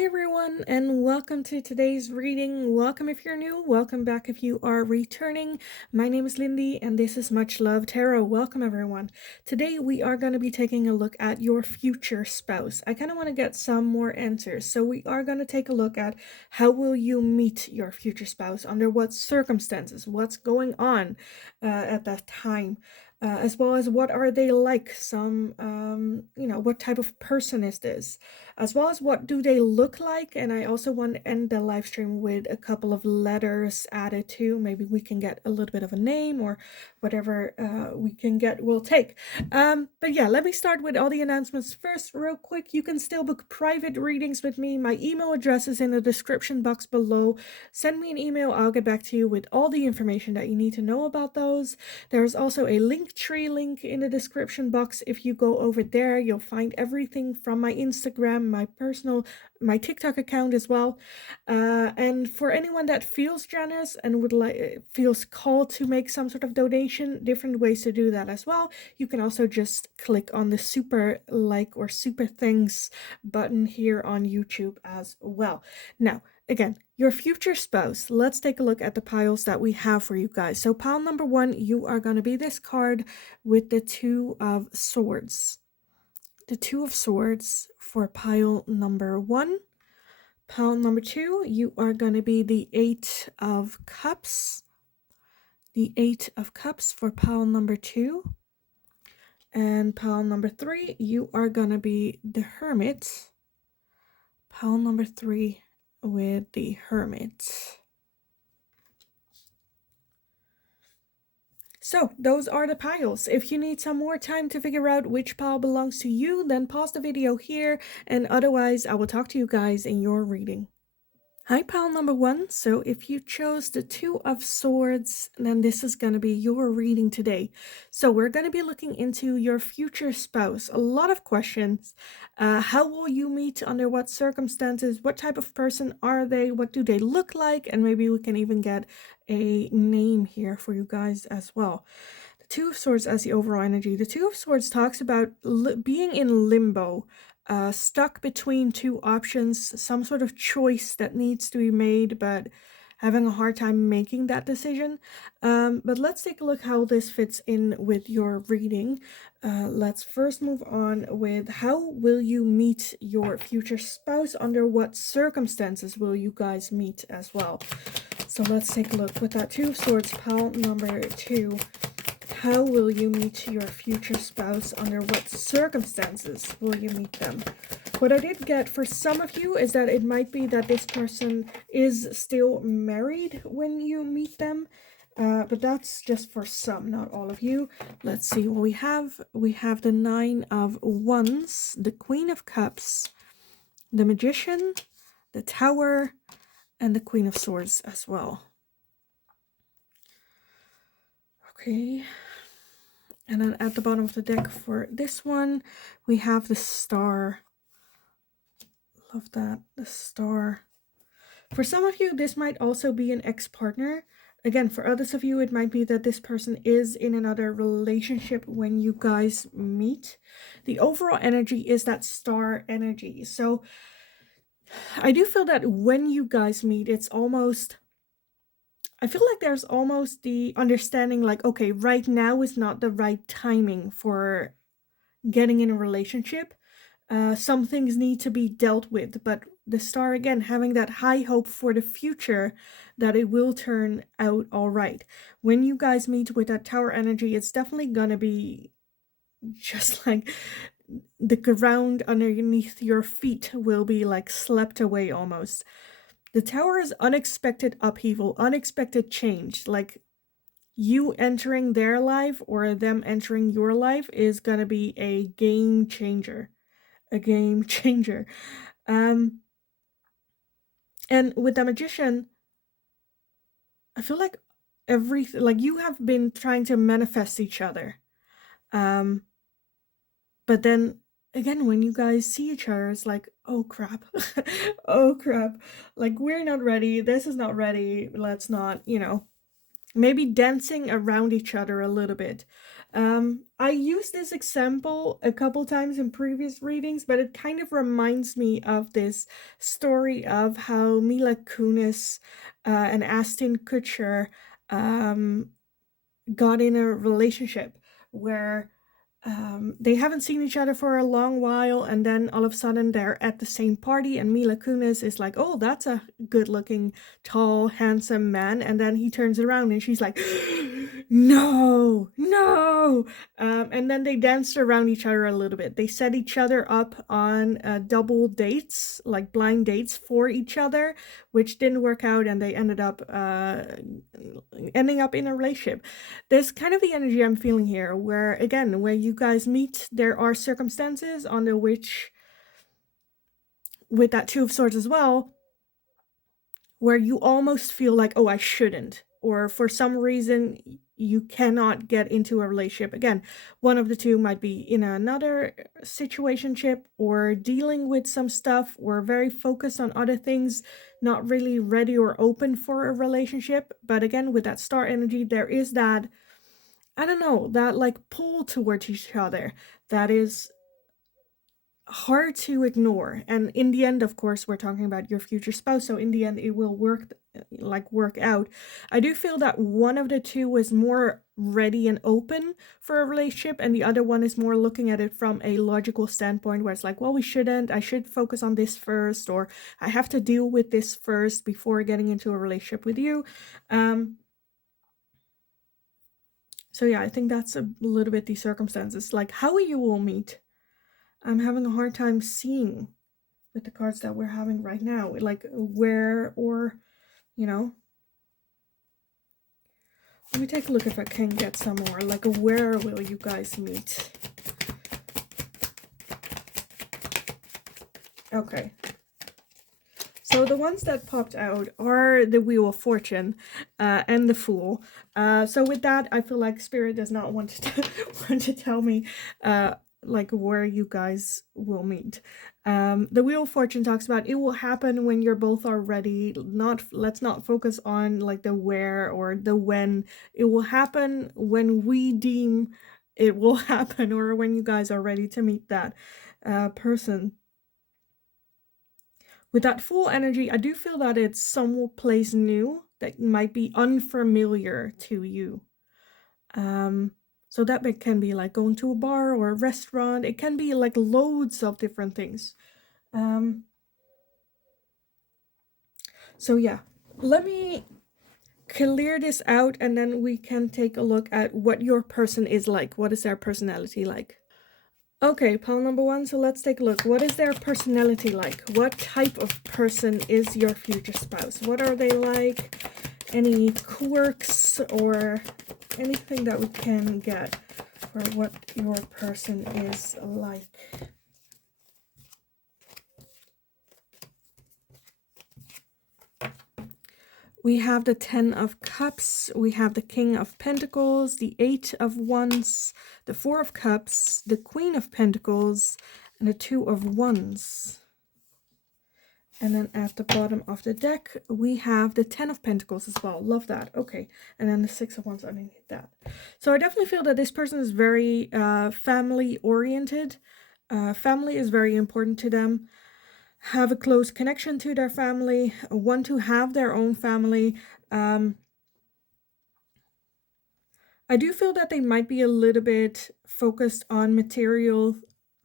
Hi everyone, and welcome to today's reading. Welcome if you're new, welcome back if you are returning. My name is Lindy, and this is Much Love Tarot. Welcome everyone. Today we are going to be taking a look at your future spouse. I kind of want to get some more answers, so we are going to take a look at how will you meet your future spouse, under what circumstances, what's going on at that time. As well as what are they like, what type of person is this, as well as what do they look like. And I also want to end the live stream with a couple of letters added too. Maybe we can get a little bit of a name, or whatever we can get, we'll take. But yeah, let me start with all the announcements first real quick. You can still book private readings with me. My email address is in the description box below. Send me an email, I'll get back to you with all the information that you need to know about those. There's also a Linktree link in the description box. If you go over there, you'll find everything from my Instagram, my TikTok account as well. And for anyone that feels generous and feels called to make some sort of donation, different ways to do that as well. You can also just click on the super like or super thanks button here on YouTube as well. Now, again, your future spouse. Let's take a look at the piles that we have for you guys. So pile number 1, you are going to be this card with the Two of Swords. The Two of Swords for pile number 1. Pile number 2, you are going to be the Eight of Cups. The Eight of Cups for pile number 2. And pile number 3, you are going to be the Hermit. Pile number 3 with the Hermit. So those are the piles. If you need some more time to figure out which pile belongs to you, then pause the video here, and otherwise I will talk to you guys in your reading. Hi, pile number 1. So if you chose the Two of Swords, then this is going to be your reading today. So we're going to be looking into your future spouse. A lot of questions. How will you meet? Under what circumstances? What type of person are they? What do they look like? And maybe we can even get a name here for you guys as well. The Two of Swords as the overall energy. The Two of Swords talks about being in limbo. Stuck between two options, some sort of choice that needs to be made, but having a hard time making that decision. But let's take a look how this fits in with your reading. Let's first move on with how will you meet your future spouse? Under what circumstances will you guys meet as well? So let's take a look with that Two of Swords, pile number 2. How will you meet your future spouse? Under what circumstances will you meet them? What I did get for some of you is that it might be that this person is still married when you meet them. But that's just for some, not all of you. Let's see what we have. We have the Nine of Wands, the Queen of Cups, the Magician, the Tower, and the Queen of Swords as well. Okay. And then at the bottom of the deck for this one, we have the Star. Love that, the Star. For some of you, this might also be an ex-partner. Again, for others of you, it might be that this person is in another relationship when you guys meet. The overall energy is that Star energy. So I do feel that when you guys meet, it's almost... I feel like there's almost the understanding like, okay, right now is not the right timing for getting in a relationship. Some things need to be dealt with, but the Star, again, having that high hope for the future that it will turn out all right. When you guys meet with that Tower energy, it's definitely gonna be just like the ground underneath your feet will be like swept away almost. The Tower is unexpected upheaval, unexpected change. Like you entering their life or them entering your life is gonna be a game changer. A game changer. And with the Magician, I feel like you have been trying to manifest each other. But then again, when you guys see each other, it's like, oh crap. Oh crap. Like, we're not ready. This is not ready. Let's not, maybe dancing around each other a little bit. I used this example a couple times in previous readings, but it kind of reminds me of this story of how Mila Kunis and Ashton Kutcher um, got in a relationship where they haven't seen each other for a long while, and then all of a sudden they're at the same party, and Mila Kunis is like, "Oh, that's a good-looking, tall, handsome man," and then he turns around and she's like, "No, no!" And then they danced around each other a little bit. They set each other up on double dates, like blind dates for each other, which didn't work out, and they ended up ending up in a relationship. There's kind of the energy I'm feeling here, where again, when you guys meet, there are circumstances under which, with that Two of Swords as well, where you almost feel like, oh, I shouldn't, or for some reason you cannot get into a relationship. Again, one of the two might be in another situationship, or dealing with some stuff, or very focused on other things, not really ready or open for a relationship. But again, with that star energy, there is that, I don't know, that like pull towards each other that is hard to ignore. And in the end, of course, we're talking about your future spouse, so in the end it will work out. I do feel that one of the two is more ready and open for a relationship, and the other one is more looking at it from a logical standpoint, where it's like, well, I should focus on this first, or I have to deal with this first before getting into a relationship with you. So yeah, I think that's a little bit the circumstances. Like, how you will meet, I'm having a hard time seeing with the cards that we're having right now. Like, where, or, you know. Let me take a look if I can get some more. Like, where will you guys meet? Okay. So the ones that popped out are the Wheel of Fortune and the Fool. So with that, I feel like Spirit does not want to want to tell me like where you guys will meet. The Wheel of Fortune talks about it will happen when you're both are ready. Let's not focus on like the where or the when. It will happen when we deem it will happen, or when you guys are ready to meet that person. With that Fool energy, I do feel that it's some place new that might be unfamiliar to you. So that can be like going to a bar or a restaurant. It can be like loads of different things. So yeah, let me clear this out, and then we can take a look at what your person is like. What is their personality like? Okay, pile number one, so let's take a look. What is their personality like? What type of person is your future spouse? What are they like? Any quirks or anything that we can get for what your person is like? We have the 10 of Cups, we have the King of Pentacles, the 8 of Wands, the 4 of Cups, the Queen of Pentacles, and the 2 of Wands. And then at the bottom of the deck, we have the 10 of Pentacles as well. Love that. Okay. And then the 6 of Wands underneath that. So I definitely feel that this person is very family-oriented. Family is very important to them. Have a close connection to their family. Want to have their own family. I do feel that they might be a little bit focused on material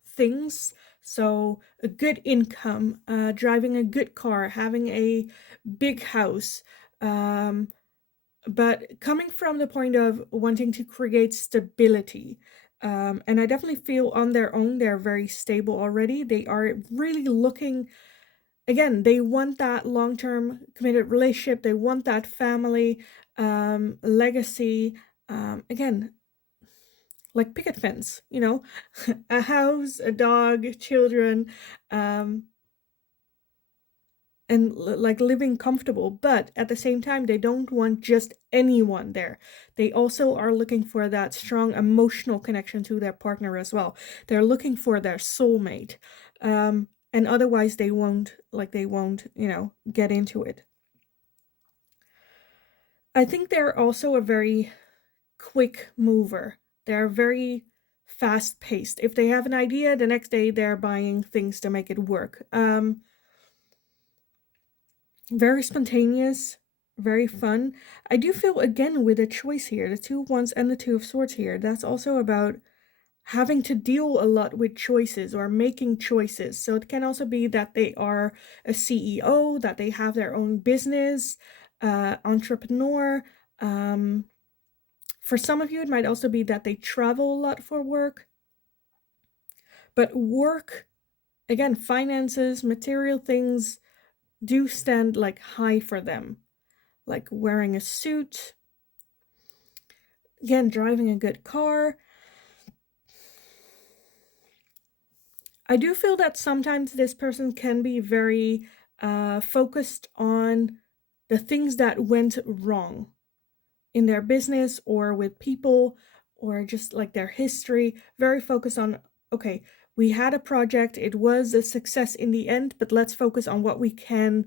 things. So a good income, driving a good car, having a big house, but coming from the point of wanting to create stability. And I definitely feel on their own, they're very stable already. They are really looking, again, they want that long-term committed relationship. They want that family, legacy. Again, like picket fence, you know, a house, a dog, children, and like living comfortable. But at the same time, they don't want just anyone there. They also are looking for that strong emotional connection to their partner as well. They're looking for their soulmate. And otherwise they won't, you know, get into it. I think they're also a very quick mover. They're very fast paced. If they have an idea, the next day they're buying things to make it work. Very spontaneous, very fun. I do feel again with a choice here, the two of wands and the two of swords here. That's also about having to deal a lot with choices or making choices. So it can also be that they are a CEO, that they have their own business, entrepreneur. For some of you, it might also be that they travel a lot for work. But work, again, finances, material things do stand like high for them. Like wearing a suit, again, driving a good car. I do feel that sometimes this person can be very focused on the things that went wrong in their business or with people or just like their history. Very focused on, okay, we had a project, it was a success in the end, but let's focus on what we can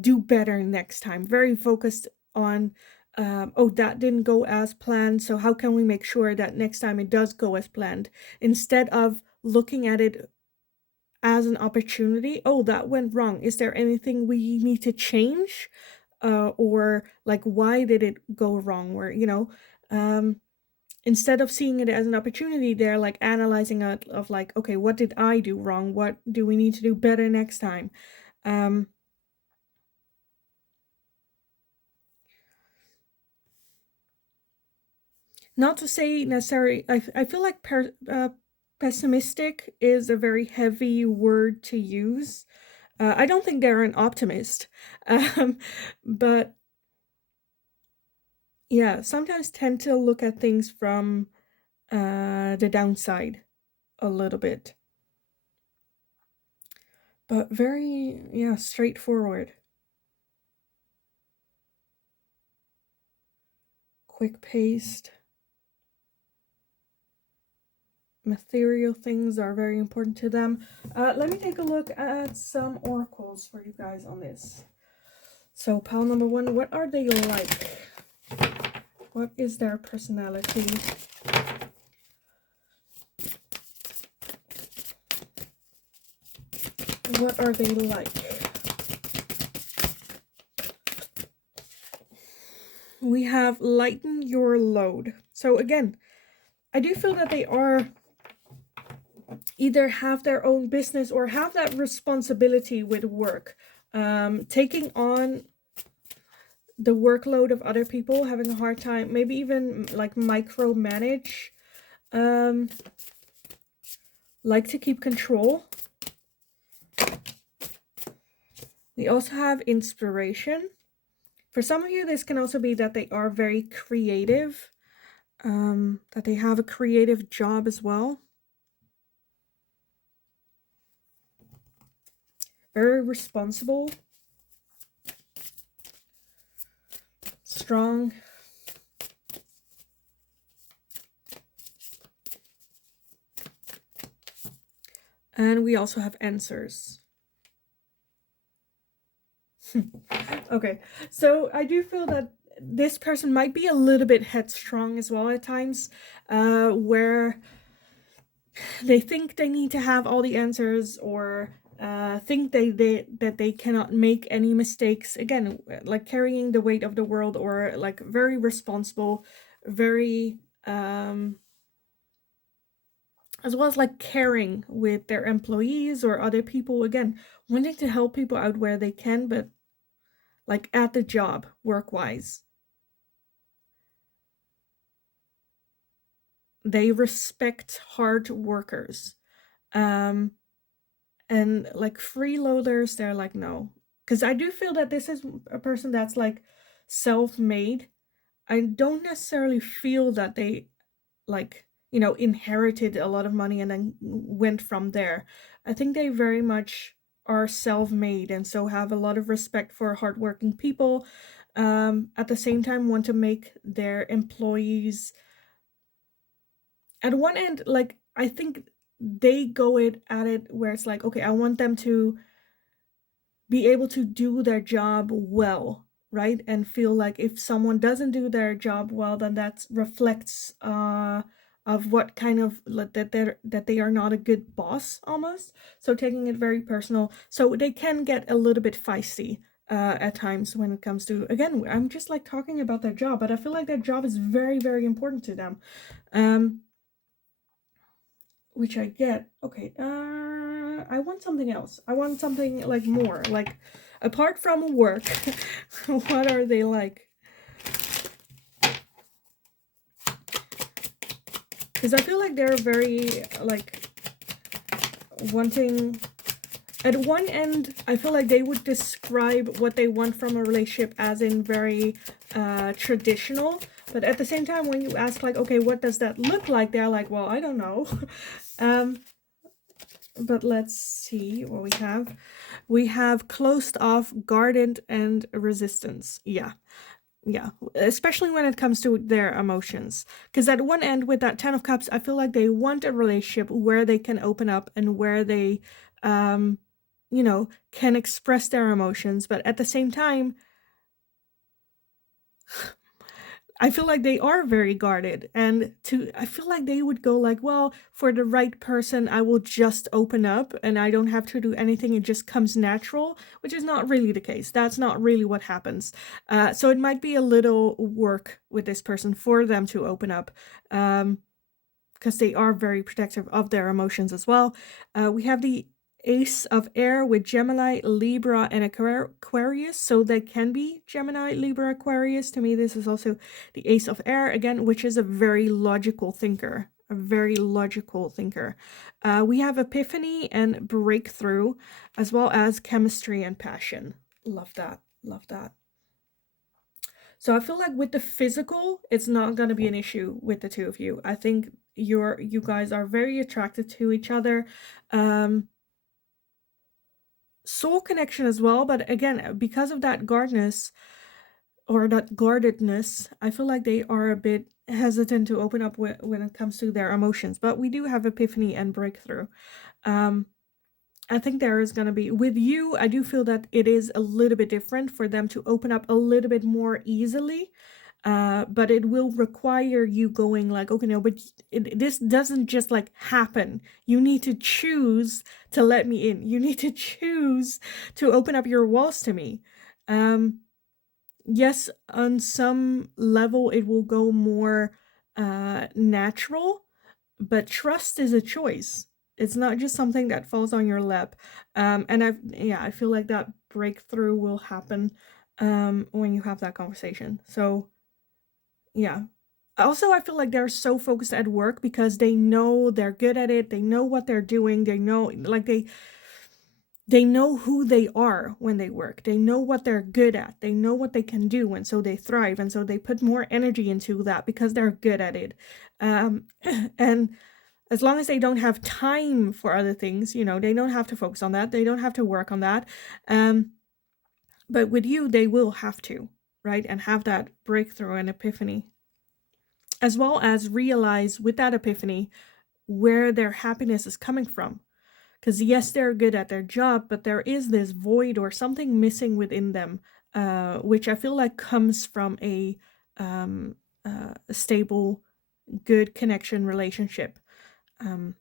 do better next time. Very focused on, oh, that didn't go as planned, so how can we make sure that next time it does go as planned? Instead of looking at it as an opportunity. Oh, that went wrong. Is there anything we need to change? Or like, why did it go wrong? Or, instead of seeing it as an opportunity, they're like analyzing it of like, okay, what did I do wrong? What do we need to do better next time? Not to say necessarily, I feel like pessimistic is a very heavy word to use. I don't think they're an optimist, but yeah, sometimes tend to look at things from the downside a little bit, but very, yeah, straightforward, quick paced. Material things are very important to them. Let me take a look at some oracles for you guys on this. So, pile number one, what are they like? What is their personality? What are they like? We have lighten your load. So again, I do feel that they are either have their own business or have that responsibility with work. Taking on the workload of other people, having a hard time, maybe even like micromanage, like to keep control. We also have inspiration. For some of you, this can also be that they are very creative, that they have a creative job as well. Very responsible. Strong. And we also have answers. Okay, so I do feel that this person might be a little bit headstrong as well at times, where they think they need to have all the answers or think that they cannot make any mistakes. Again, like carrying the weight of the world, or like very responsible, very as well as like caring with their employees or other people. Again, wanting to help people out where they can, but like at the job, work-wise. They respect hard workers. And like freeloaders, they're like, no. Because I do feel that this is a person that's like self-made. I don't necessarily feel that they like, inherited a lot of money and then went from there. I think they very much are self-made and so have a lot of respect for hardworking people. At the same time, want to make their employees at one end, like, I think they go at it where it's like, okay, I want them to be able to do their job well, right? And feel like if someone doesn't do their job well, then that reflects of what kind of that they are not a good boss almost. So taking it very personal. So they can get a little bit feisty at times when it comes to, again, I'm just like talking about their job, but I feel like their job is very, very important to them. Which I get. Okay, I want something else. I want something like more, like apart from work. What are they like? Because I feel like they're very like wanting. At one end, I feel like they would describe what they want from a relationship as in very traditional. But at the same time, when you ask like, okay, what does that look like? They're like, well, I don't know. But let's see what we have. We have closed off, guarded, and resistance. Yeah. Especially when it comes to their emotions. Because at one end, with that 10 of Cups, I feel like they want a relationship where they can open up and where they, can express their emotions. But at the same time, I feel like they are very guarded, and I feel like they would go like, well, for the right person, I will just open up and I don't have to do anything. It just comes natural, which is not really the case. That's not really what happens. So it might be a little work with this person for them to open up. Because they are very protective of their emotions as well. We have the Ace of Air with Gemini, Libra, and Aquarius. So they can be Gemini, Libra, Aquarius. To me, this is also the Ace of Air, again, which is a very logical thinker. A very logical thinker. We have Epiphany and Breakthrough, as well as Chemistry and Passion. Love that. Love that. So I feel like with the physical, it's not going to be an issue with the two of you. I think you guys are very attracted to each other. Soul connection as well, but again, because of that guardedness, I feel like they are a bit hesitant to open up when it comes to their emotions. But we do have Epiphany and Breakthrough. I think there is going to be, with you, I do feel that it is a little bit different for them to open up a little bit more easily. But it will require you going like, okay, no, but this doesn't just like happen. You need to choose to let me in. You need to choose to open up your walls to me. Yes, on some level, it will go more natural, but trust is a choice. It's not just something that falls on your lap. And I feel like that breakthrough will happen when you have that conversation. So yeah. Also, I feel like they're so focused at work because they know they're good at it. They know what they're doing. They know, like, they know who they are when they work. They know what they're good at. They know what they can do, and so they thrive. And so they put more energy into that because they're good at it. And as long as they don't have time for other things, they don't have to focus on that. They don't have to work on that. But with you, they will have to, right? And have that breakthrough and epiphany, as well as realize with that epiphany where their happiness is coming from. Because yes, they're good at their job, but there is this void or something missing within them, which I feel like comes from a stable, good connection relationship, and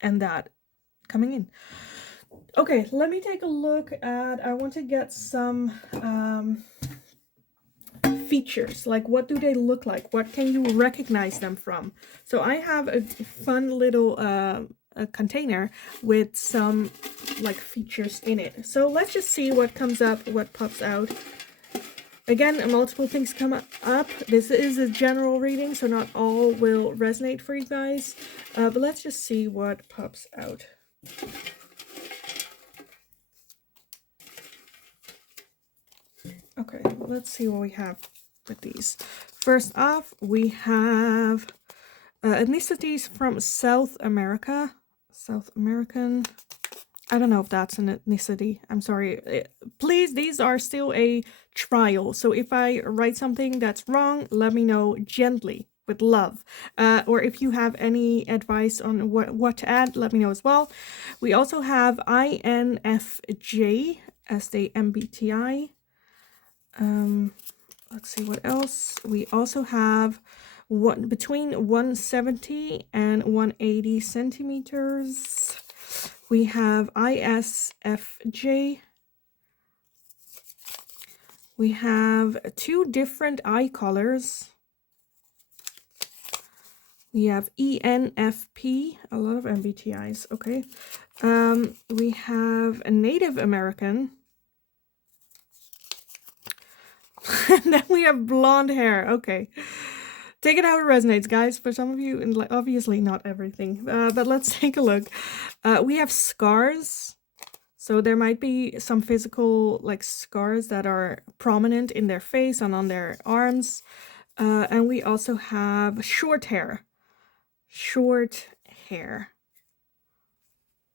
that coming in. Okay, let me take a look at, I want to get some features, like what do they look like, what can you recognize them from. So I have a fun little a container with some like features in it. So let's just see what comes up, what pops out. Again, multiple things come up. This is a general reading, so not all will resonate for you guys, but let's just see what pops out. Okay, let's see what we have with these. First off, we have ethnicities from South America. South American. I don't know if that's an ethnicity. I'm sorry. Please, these are still a trial. So if I write something that's wrong, let me know gently, with love. Or if you have any advice on what to add, let me know as well. We also have INFJ as the MBTI. Let's see what else. We also have between 170 and 180 centimeters. We have ISFJ. We have 2 different eye colors. We have ENFP, a lot of MBTIs, okay. We have a Native American. And then we have blonde hair, okay. Take it how it resonates, guys. For some of you, and obviously not everything, but let's take a look. We have scars. So there might be some physical like scars that are prominent in their face and on their arms. And we also have short hair. Short hair.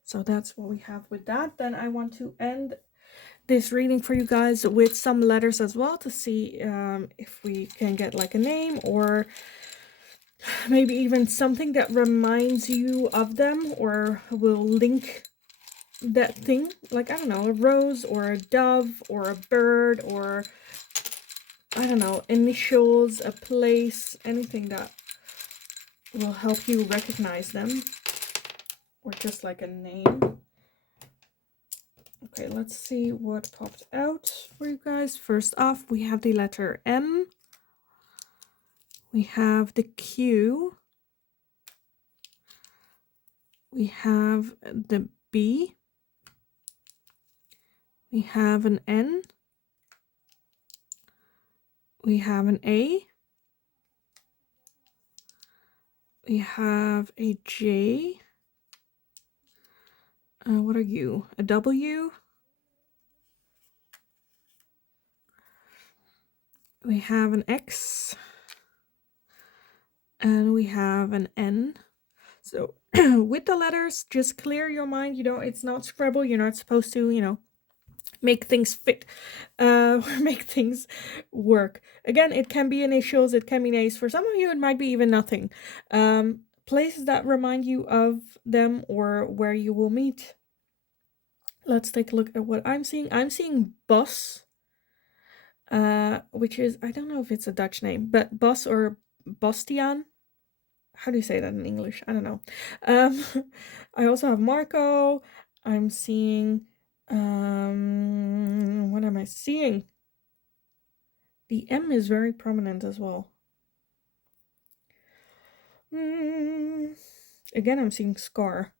So that's what we have with that. Then I want to end this reading for you guys with some letters as well to see if we can get like a name or maybe even something that reminds you of them or will link that thing, like I don't know, a rose or a dove or a bird or I don't know, initials, a place, anything that will help you recognize them, or just like a name. Okay, let's see what popped out for you guys. First off, we have the letter M. We have the Q. We have the B. We have an N. We have an A. We have a J. What are you? A W. We have an X. And we have an N. So with the letters, just clear your mind. You know, it's not Scrabble. You're not supposed to, you know, make things fit, make things work. Again, it can be initials, it can be names. For some of you, it might be even nothing. Places that remind you of them or where you will meet. Let's take a look at what I'm seeing. I'm seeing Bos, which is, I don't know if it's a Dutch name, but Bos or Bastiaan. How do you say that in English? I don't know. I also have Marco. I'm seeing, what am I seeing? The M is very prominent as well. Again, I'm seeing Scar.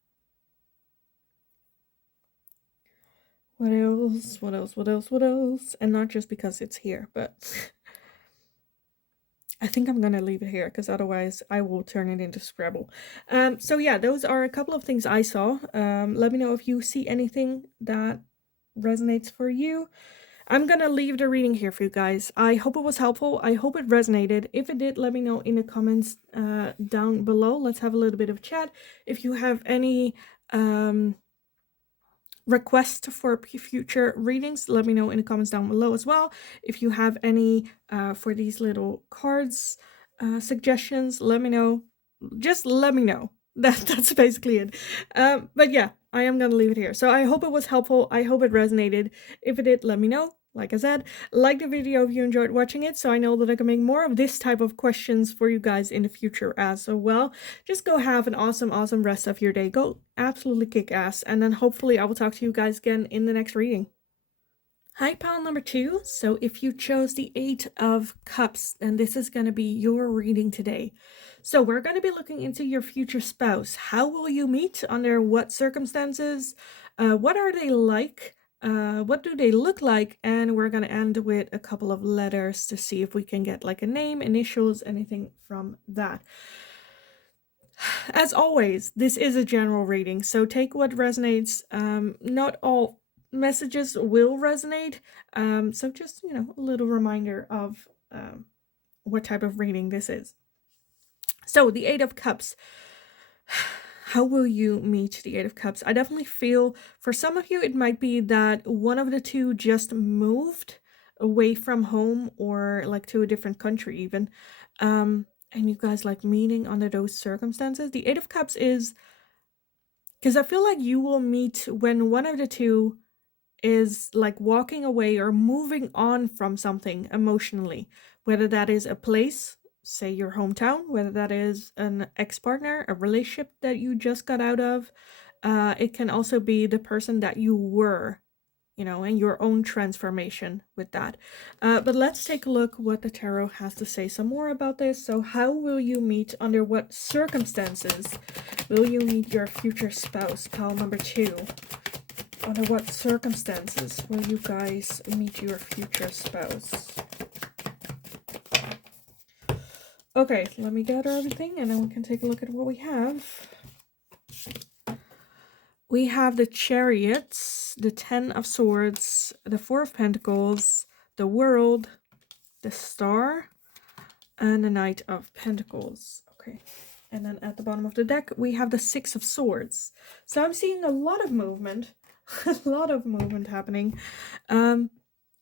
What else? What else? What else? What else? And not just because it's here, but I think I'm gonna leave it here because otherwise I will turn it into Scrabble. So yeah, those are a couple of things I saw. Let me know if you see anything that resonates for you. I'm gonna leave the reading here for you guys. I hope it was helpful. I hope it resonated. If it did, let me know in the comments down below. Let's have a little bit of chat. If you have any requests for future readings, let me know in the comments down below as well. If you have any for these little cards suggestions, let me know. Just let me know. That's basically it. But yeah, I am gonna leave it here. So I hope it was helpful. I hope it resonated. If it did, let me know. Like I said, like the video if you enjoyed watching it, so I know that I can make more of this type of questions for you guys in the future as well. Just go have an awesome rest of your day. Go absolutely kick ass, and then hopefully I will talk to you guys again in the next reading. Hi, pile number 2. So if you chose the 8 of Cups, then this is going to be your reading today. So we're going to be looking into your future spouse. How will you meet? Under what circumstances? What are they like? What do they look like? And we're going to end with a couple of letters to see if we can get like a name, initials, anything from that. As always, this is a general reading, so take what resonates. Not all messages will resonate, so just, you know, a little reminder of what type of reading this is. So the 8 of Cups. How will you meet the 8 of Cups? I definitely feel for some of you it might be that one of the two just moved away from home or like to a different country even, and you guys like meeting under those circumstances. The 8 of Cups is because I feel like you will meet when one of the two is like walking away or moving on from something emotionally, whether that is a place, say your hometown, whether that is an ex-partner, a relationship that you just got out of. It can also be the person that you were, and your own transformation with that. But let's take a look what the tarot has to say some more about this. So how will you meet, under what circumstances will you meet your future spouse? Pile number 2. Under what circumstances will you guys meet your future spouse? Okay, let me gather everything and then we can take a look at what we have. We have the Chariots, the 10 of Swords, the 4 of Pentacles, the World, the Star, and the Knight of Pentacles. Okay, and then at the bottom of the deck, we have the 6 of Swords. So I'm seeing a lot of movement, a lot of movement happening.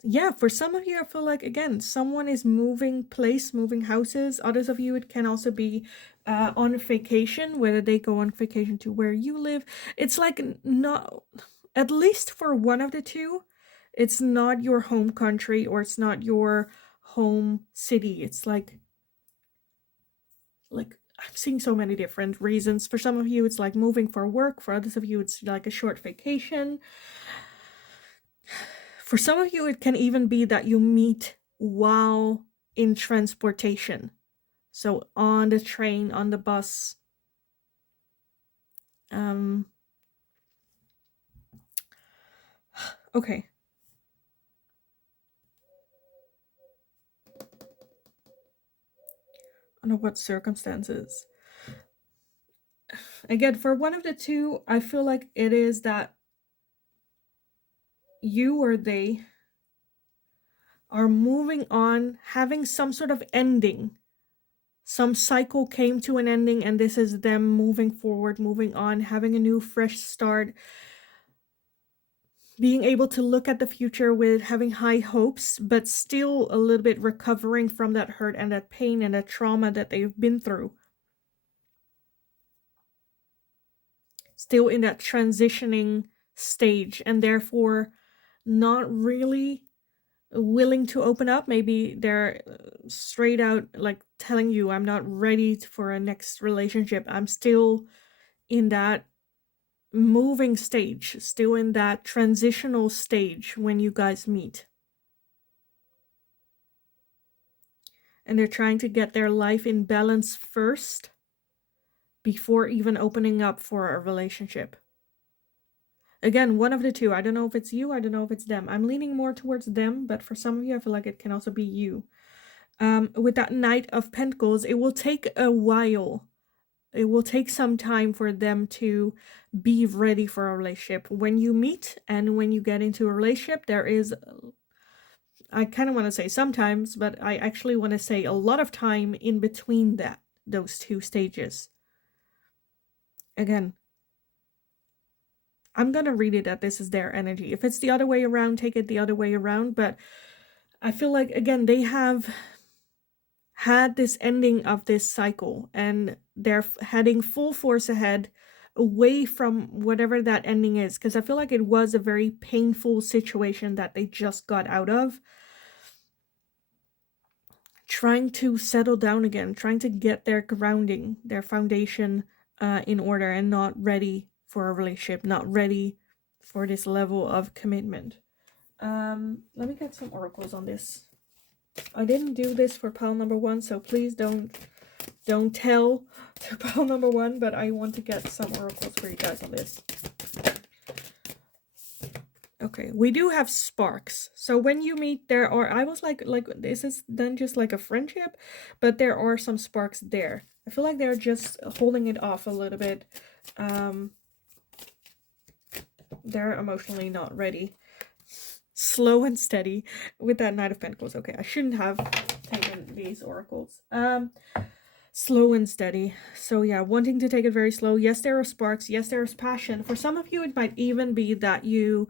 Yeah, for some of you, I feel like, again, someone is moving place, moving houses. Others of you, it can also be on vacation, whether they go on vacation to where you live. It's like, not, at least for one of the two, it's not your home country or it's not your home city. It's like I'm seeing so many different reasons. For some of you, it's like moving for work. For others of you, it's like a short vacation. For some of you, it can even be that you meet while in transportation. So on the train, on the bus. Okay. Under what circumstances? Again, for one of the two, I feel like it is that you or they are moving on, having some sort of ending. Some cycle came to an ending and this is them moving forward, moving on, having a new fresh start, being able to look at the future with having high hopes, but still a little bit recovering from that hurt and that pain and that trauma that they've been through. Still in that transitioning stage, and therefore not really willing to open up. Maybe they're straight out like telling you, I'm not ready for a next relationship. I'm still in that moving stage, still in that transitional stage when you guys meet. And they're trying to get their life in balance first before even opening up for a relationship. Again, one of the two. I don't know if it's you, I don't know if it's them. I'm leaning more towards them, but for some of you, I feel like it can also be you. With that Knight of Pentacles, it will take a while. It will take some time for them to be ready for a relationship. When you meet and when you get into a relationship, there is, I kind of want to say sometimes, but I actually want to say a lot of time in between those two stages. Again, I'm going to read it that this is their energy. If it's the other way around, take it the other way around. But I feel like, again, they have had this ending of this cycle and they're heading full force ahead away from whatever that ending is. Because I feel like it was a very painful situation that they just got out of. Trying to settle down again, trying to get their grounding, their foundation in order, and not ready for a relationship, not ready for this level of commitment. Let me get some oracles on this. I didn't do this for pile number 1, so please don't tell to pile number 1, but I want to get some oracles for you guys on this. Okay, we do have sparks. So when you meet, there are, I was like this is then just like a friendship, but there are some sparks there. I feel like they're just holding it off a little bit. They're emotionally not ready. Slow and steady with that Knight of Pentacles. Okay, I shouldn't have taken these oracles. Slow and steady. So yeah, wanting to take it very slow. Yes, there are sparks. Yes, there is passion. For some of you, it might even be that you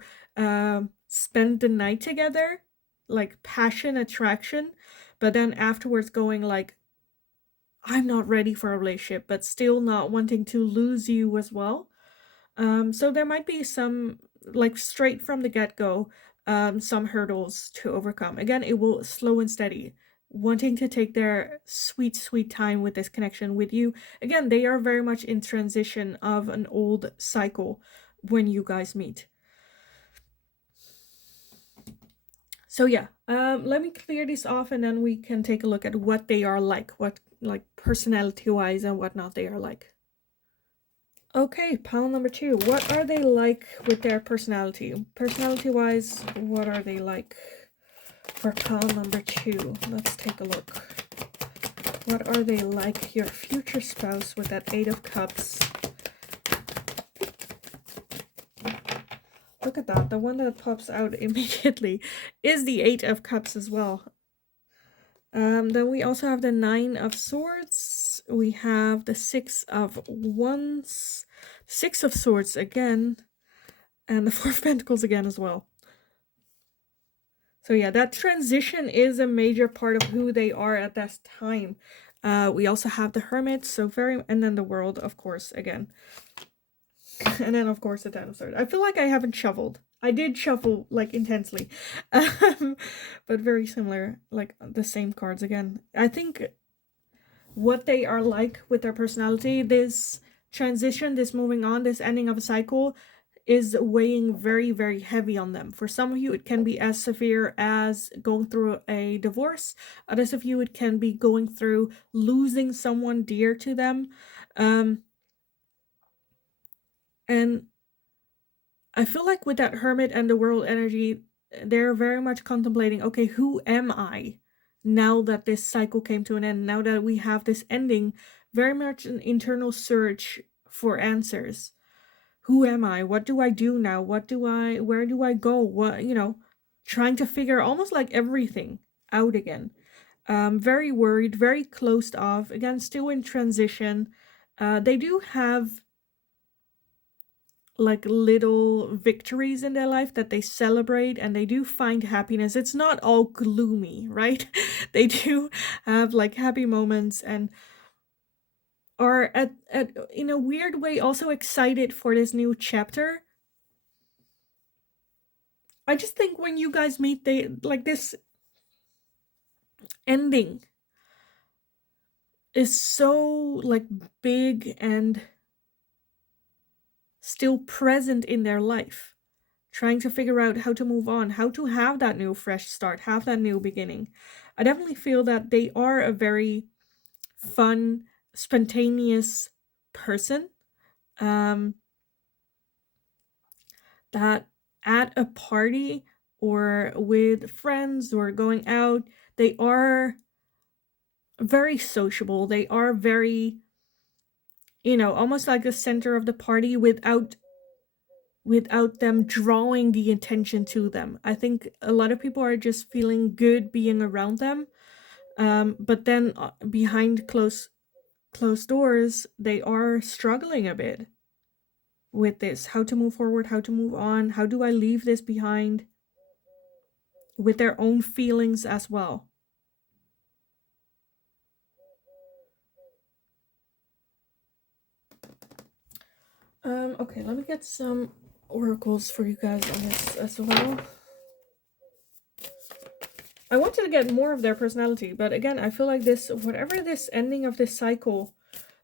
spend the night together, like passion, attraction, but then afterwards going like, I'm not ready for a relationship, but still not wanting to lose you as well. So there might be some like straight from the get-go, some hurdles to overcome. Again, it will slow and steady, wanting to take their sweet, sweet time with this connection with you. Again, they are very much in transition of an old cycle when you guys meet. So yeah, let me clear this off and then we can take a look at what they are like, what like personality-wise and whatnot they are like. Okay, pile number 2. What are they like with their personality? Personality-wise, what are they like? For pile number 2, let's take a look. What are they like, your future spouse, with that 8 of Cups? Look at that. The one that pops out immediately is the 8 of Cups as well. Then we also have the 9 of Swords. We have the 6 of Wands, 6 of Swords again, and the 4 of Pentacles again as well. So yeah, that transition is a major part of who they are at that time. We also have the Hermit, so and then the World, of course, again. And then, of course, the 10 of Swords. I feel like I haven't shuffled. I did shuffle, like, intensely. But very similar, like, the same cards again. I think what they are like with their personality, this transition, this moving on, this ending of a cycle, is weighing very, very heavy on them. For some of you, it can be as severe as going through a divorce. Others of you, it can be going through losing someone dear to them. And I feel like with that Hermit and the World energy, they're very much contemplating, okay, who am I now that this cycle came to an end? Now that we have this ending, very much an internal search for answers. Who am I? What do I do now? Where do I go? What, trying to figure almost like everything out again. Very worried, very closed off, again, still in transition. They do have like little victories in their life that they celebrate, and they do find happiness. It's not all gloomy, right? They do have like happy moments and are at in a weird way also excited for this new chapter. I just think when you guys meet, they like this ending is so like big and still present in their life, trying to figure out how to move on, how to have that new fresh start, have that new beginning. I definitely feel that they are a very fun, spontaneous person, that at a party or with friends or going out, they are very sociable. They are very, almost like the center of the party without them drawing the attention to them. I think a lot of people are just feeling good being around them. But then behind closed doors, they are struggling a bit with this. How to move forward, how to move on, how do I leave this behind? With their own feelings as well. Okay, let me get some oracles for you guys on this as well. I wanted to get more of their personality, but again, I feel like this, whatever this ending of this cycle,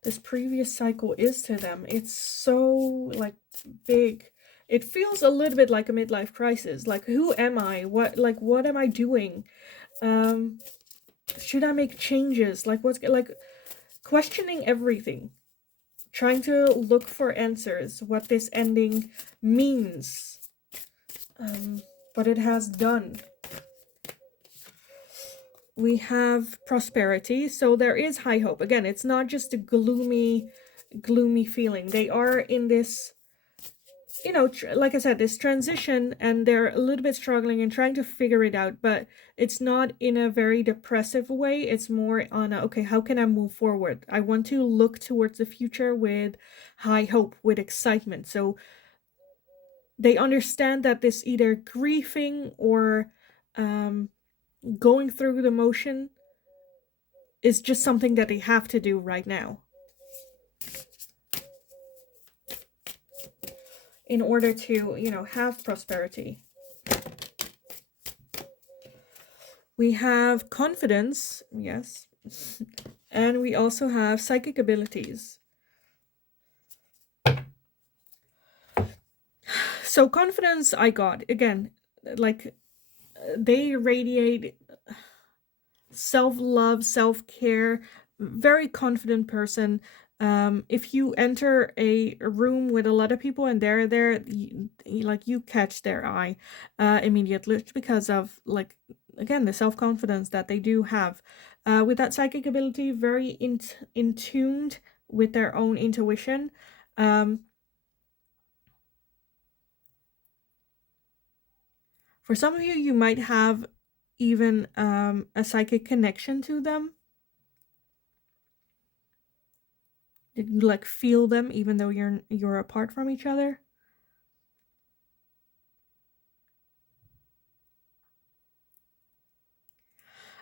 this previous cycle is to them, it's so like big. It feels a little bit like a midlife crisis. Like, who am I? What am I doing? Should I make changes? Like, what's like questioning everything, trying to look for answers, what this ending means, what it has done. We have prosperity, so there is high hope. Again, it's not just a gloomy feeling. They are in this, like I said, this transition, and they're a little bit struggling and trying to figure it out, but it's not in a very depressive way. It's more on okay, how can I move forward? I want to look towards the future with high hope, with excitement. So they understand that this either grieving or going through the motion is just something that they have to do right now. in order to, have prosperity. We have confidence, yes, and we also have psychic abilities. So confidence, I got again, like they radiate self-love, self-care, very confident person. If you enter a room with a lot of people and they're there, like you catch their eye immediately, just because of, like, again, the self-confidence that they do have. With that psychic ability, very in tuned with their own intuition. Um, for some of you, you might have even a psychic connection to them. Did you like feel them even though you're apart from each other?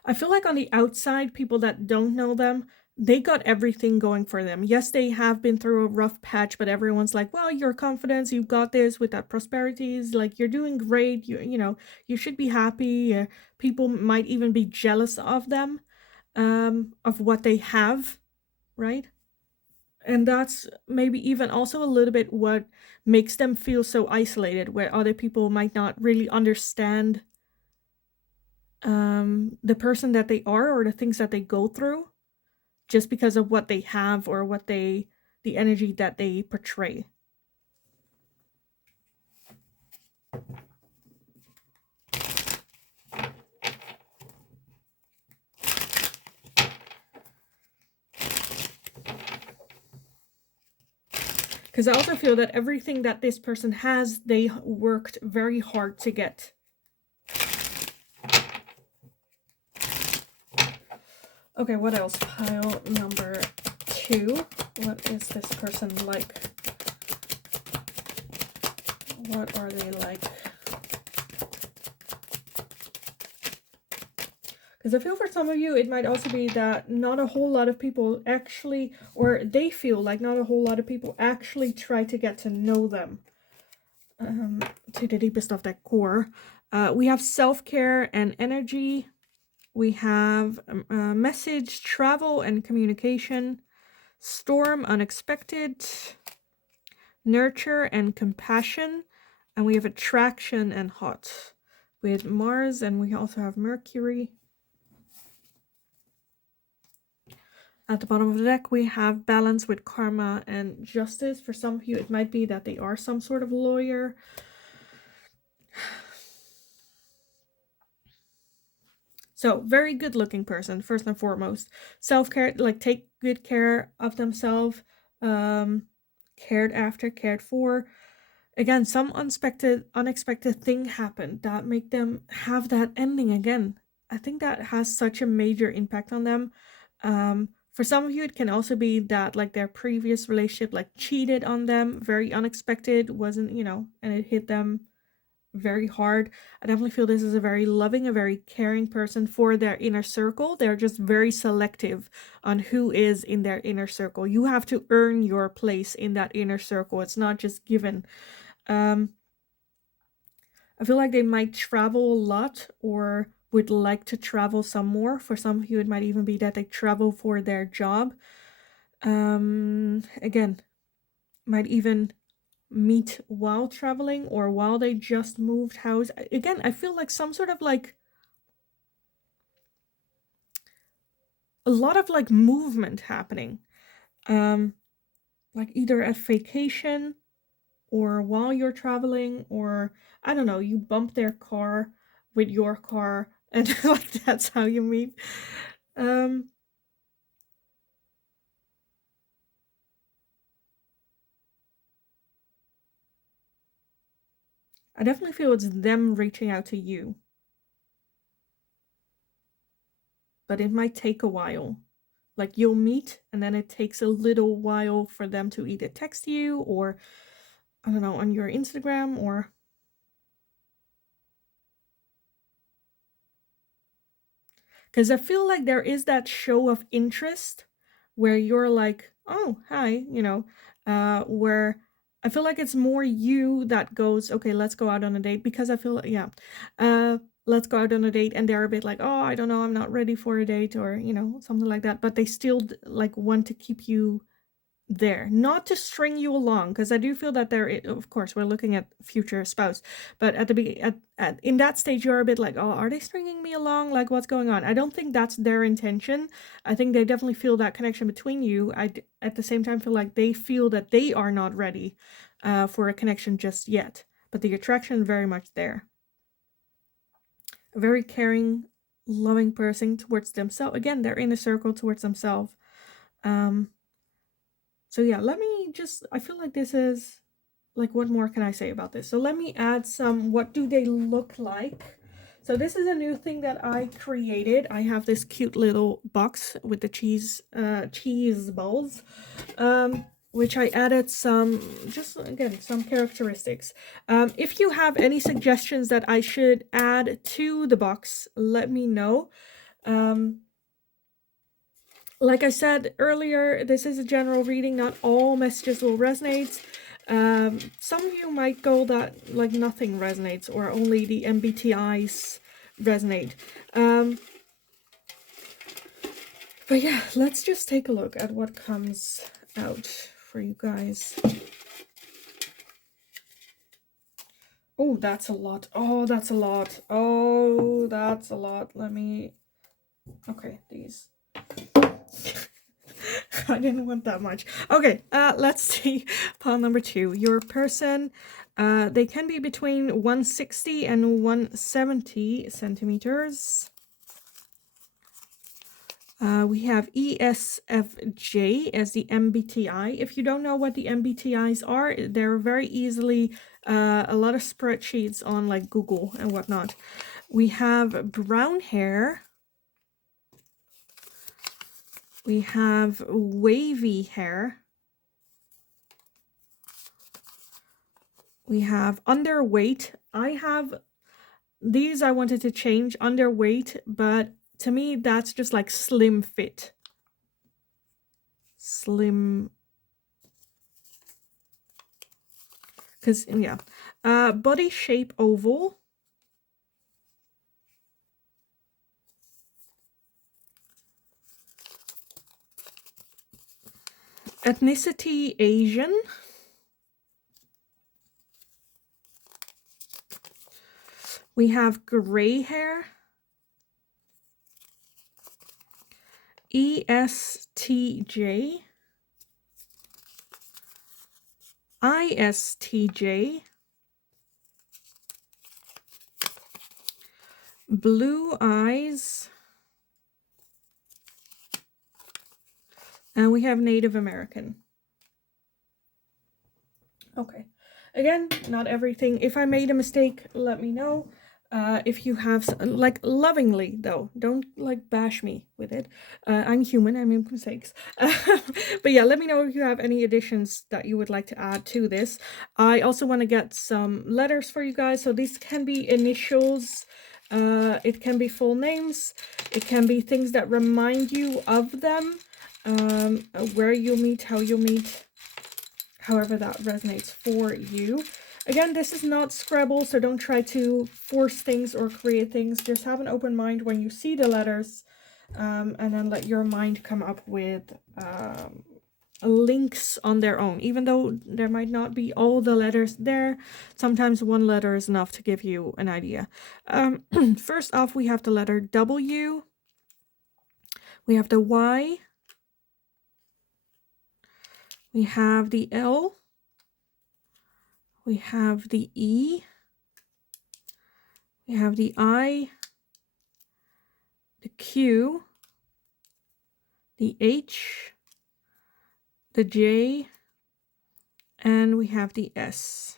I feel like on the outside, people that don't know them, they got everything going for them. Yes, they have been through a rough patch, but everyone's like, "Well, your confidence, you've got this with that prosperities, like you're doing great. You should be happy." People might even be jealous of them, of what they have, right? And that's maybe even also a little bit what makes them feel so isolated, where other people might not really understand the person that they are or the things that they go through, just because of what they have or the energy that they portray. Because I also feel that everything that this person has, they worked very hard to get. Okay, what else? Pile number 2. What is this person like? What are they like? Because I feel for some of you, it might also be that not a whole lot of people actually, or they feel like not a whole lot of people actually try to get to know them to the deepest of their core. We have self-care and energy. We have message, travel, and communication. Storm, unexpected. Nurture and compassion. And we have attraction and hot. With Mars, and we also have Mercury. At the bottom of the deck, we have balance with karma and justice. For some of you, it might be that they are some sort of lawyer. So, very good looking person, first and foremost. Self-care, like take good care of themselves, cared after, cared for. Again, some unexpected thing happened that make them have that ending again. I think that has such a major impact on them. For some of you, it can also be that like their previous relationship like cheated on them, very unexpected, wasn't, and it hit them very hard. I definitely feel this is a very loving, a very caring person for their inner circle. They're just very selective on who is in their inner circle. You have to earn your place in that inner circle. It's not just given. I feel like they might travel a lot or would like to travel some more. For some of you, it might even be that they travel for their job. Again, might even meet while traveling or while they just moved house. Again, I feel like some sort of like a lot of like movement happening. Like either at vacation or while you're traveling, or I don't know, you bump their car with your car and like that's how you meet. I definitely feel it's them reaching out to you, but it might take a while. Like you'll meet and then it takes a little while for them to either text you or I don't know, on your Instagram or because I feel like there is that show of interest where you're like, oh, hi, where I feel like it's more you that goes, okay, let's go out on a date, because I feel, yeah, let's go out on a date, and they're a bit like, oh, I don't know, I'm not ready for a date, or, you know, something like that, but they still like want to keep you there, not to string you along, because I do feel that there, of course, we're looking at future spouse, but at the at in that stage, you're a bit like, oh, are they stringing me along? Like, what's going on? I don't think that's their intention. I think they definitely feel that connection between you. At the same time feel like they feel that they are not ready for a connection just yet, but the attraction is very much there. A very caring, loving person towards themselves. Again, they're in a circle towards themselves. So yeah, let me just, I feel like this is, like, what more can I say about this? So let me add some, what do they look like? So this is a new thing that I created. I have this cute little box with the cheese balls, which I added some, just again, some characteristics. If you have any suggestions that I should add to the box, let me know. Like I said earlier, this is a general reading. Not all messages will resonate. Some of you might go that like nothing resonates, or only the MBTIs resonate. But yeah, let's just take a look at what comes out for you guys. Oh, that's a lot. Oh, that's a lot. Oh, that's a lot. Let me... Okay, these... I didn't want that much. Okay, let's see. Pile number 2. Your person, they can be between 160 and 170 centimeters. We have ESFJ as the MBTI. If you don't know what the MBTIs are, they're very easily a lot of spreadsheets on like Google and whatnot. We have brown hair. We have wavy hair. We have underweight. I have these I wanted to change, underweight, but to me that's just like slim fit. Slim. Because, yeah. Body shape oval. Ethnicity Asian. We have gray hair. ESTJ. ISTJ. Blue eyes. And we have Native American. Okay. Again, not everything. If I made a mistake, let me know. If you have, like, lovingly though, don't like bash me with it. I'm human, I make mistakes. But yeah, let me know if you have any additions that you would like to add to this. I also want to get some letters for you guys. So these can be initials, it can be full names, it can be things that remind you of them, where you meet, how you meet, however that resonates for you. Again, this is not Scrabble, so don't try to force things or create things. Just have an open mind when you see the letters, and then let your mind come up with links on their own. Even though there might not be all the letters there, sometimes one letter is enough to give you an idea. First off, we have the letter W. We have the Y. We have the L. We have the E. We have the I. The Q. The H. The J. And we have the S.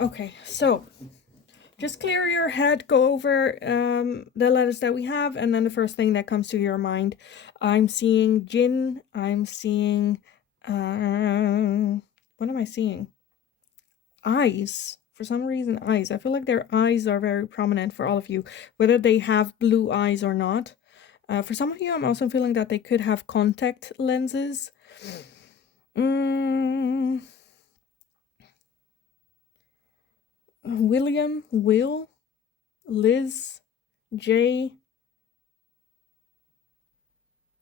Okay, so just clear your head, go over the letters that we have, and then the first thing that comes to your mind. I'm seeing Jin. I'm seeing... what am I seeing? Eyes. For some reason, eyes. I feel like their eyes are very prominent for all of you, whether they have blue eyes or not. For some of you, I'm also feeling that they could have contact lenses. William, Will, Liz, J.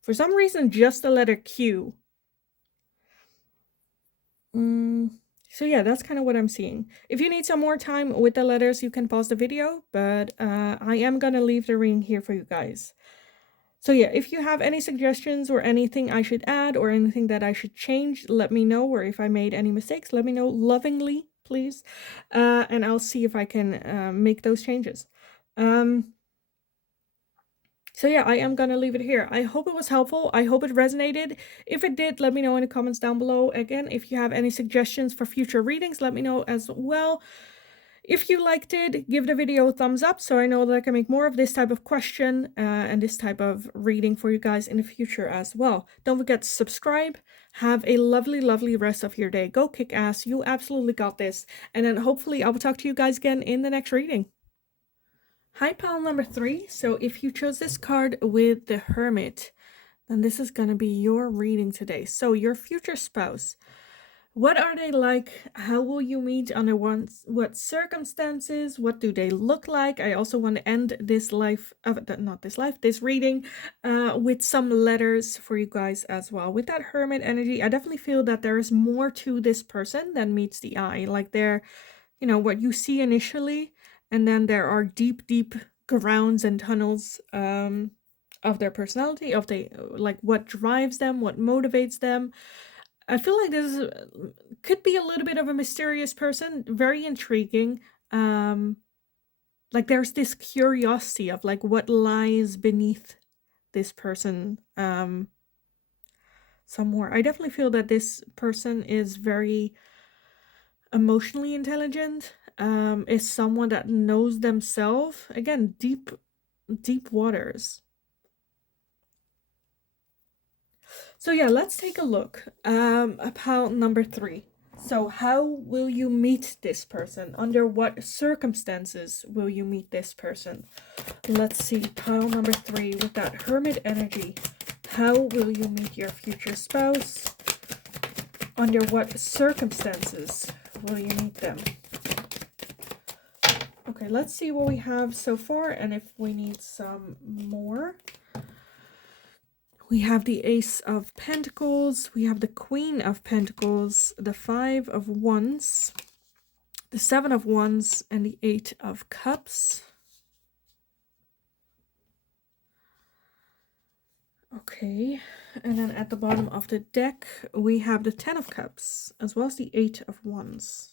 For some reason, just the letter Q. So yeah, that's kind of what I'm seeing. If you need some more time with the letters, you can pause the video, but I am gonna leave the reading here for you guys. So yeah, if you have any suggestions or anything I should add or anything that I should change, let me know. Or if I made any mistakes, let me know lovingly, please. And I'll see if I can make those changes. So yeah, I am gonna leave it here. I hope it was helpful. I hope it resonated. If it did, let me know in the comments down below. Again, if you have any suggestions for future readings, let me know as well. If you liked it, give the video a thumbs up so I know that I can make more of this type of question and this type of reading for you guys in the future as well. Don't forget to subscribe. Have a lovely, lovely rest of your day. Go kick ass. You absolutely got this. And then hopefully I will talk to you guys again in the next reading. Hi, pile number 3. So if you chose this card with the Hermit, then this is going to be your reading today. So your future spouse. What are they like? How will you meet? Under what circumstances? What do they look like? I also want to end this this reading with some letters for you guys as well. With that Hermit energy, I definitely feel that there is more to this person than meets the eye. Like they're, what you see initially, and then there are deep, deep grounds and tunnels of their personality, of what drives them, what motivates them. I feel like this could be a little bit of a mysterious person, very intriguing. Like there's this curiosity of like what lies beneath this person somewhere. I definitely feel that this person is very emotionally intelligent, is someone that knows themselves. Again, deep waters. So yeah, let's take a look. Pile number 3. So how will you meet this person? Under what circumstances will you meet this person? Let's see, pile number 3 with that Hermit energy. How will you meet your future spouse? Under what circumstances will you meet them? Okay, let's see what we have so far and if we need some more. We have the Ace of Pentacles, we have the Queen of Pentacles, the 5 of Wands, the 7 of Wands, and the 8 of Cups. Okay, and then at the bottom of the deck, we have the 10 of Cups, as well as the 8 of Wands.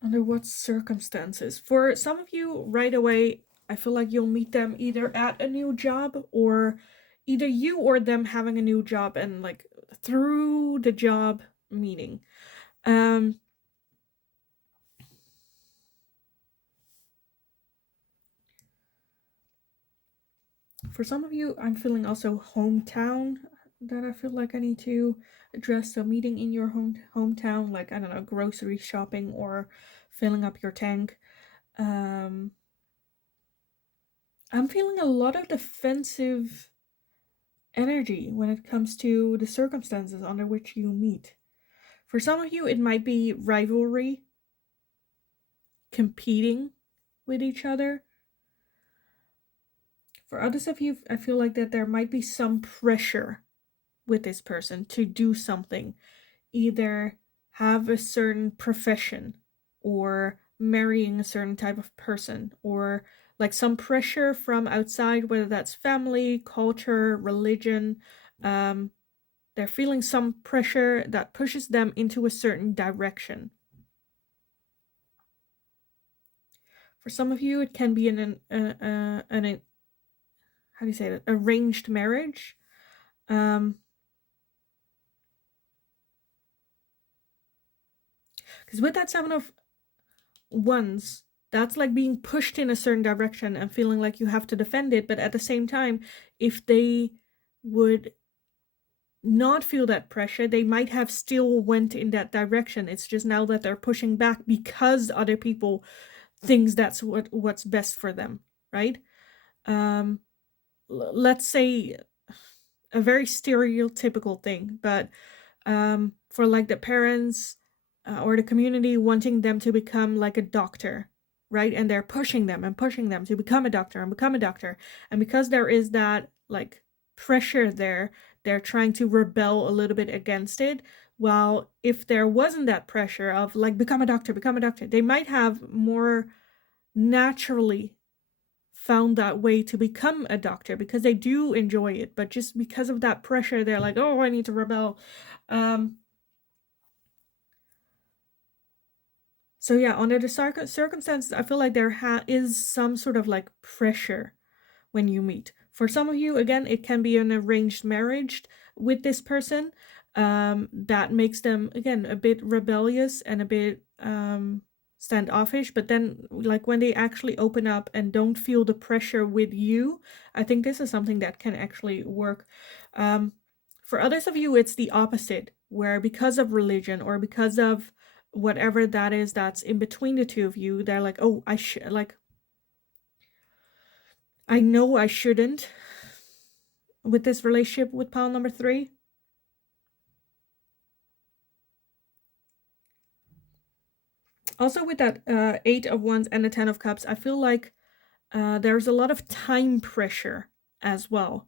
Under what circumstances? For some of you, right away, I feel like you'll meet them either at a new job or either you or them having a new job and like through the job meeting. For some of you, I'm feeling also hometown that I feel like I need to address. So meeting in your hometown, like, I don't know, grocery shopping or filling up your tank. I'm feeling a lot of defensive energy when it comes to the circumstances under which you meet. For some of you, it might be rivalry, competing with each other. For others of you, I feel like that there might be some pressure with this person to do something, either have a certain profession or marrying a certain type of person, or like some pressure from outside, whether that's family, culture, religion. They're feeling some pressure that pushes them into a certain direction. For some of you, it can be an how do you say that? Arranged marriage. Because with that 7 of Wands, that's like being pushed in a certain direction and feeling like you have to defend it. But at the same time, if they would not feel that pressure, they might have still went in that direction. It's just now that they're pushing back because other people thinks that's what's best for them, right? Let's say a very stereotypical thing, but for like the parents or the community wanting them to become like a doctor, right? And they're pushing them to become a doctor and become a doctor. And because there is that like pressure there, they're trying to rebel a little bit against it. While if there wasn't that pressure of like become a doctor, they might have more naturally found that way to become a doctor because they do enjoy it, but just because of that pressure they're like, oh, I need to rebel. So yeah, under the circumstances, I feel like there is some sort of like pressure when you meet. For some of you, again, it can be an arranged marriage with this person that makes them, again, a bit rebellious and a bit standoffish. But then, like, when they actually open up and don't feel the pressure with you, I think this is something that can actually work. For others of you, it's the opposite, where because of religion or because of whatever that is that's in between the two of you, they're like, oh, I know I shouldn't with this relationship with pile number 3. Also with that 8 of Wands and the 10 of Cups, I feel like there's a lot of time pressure as well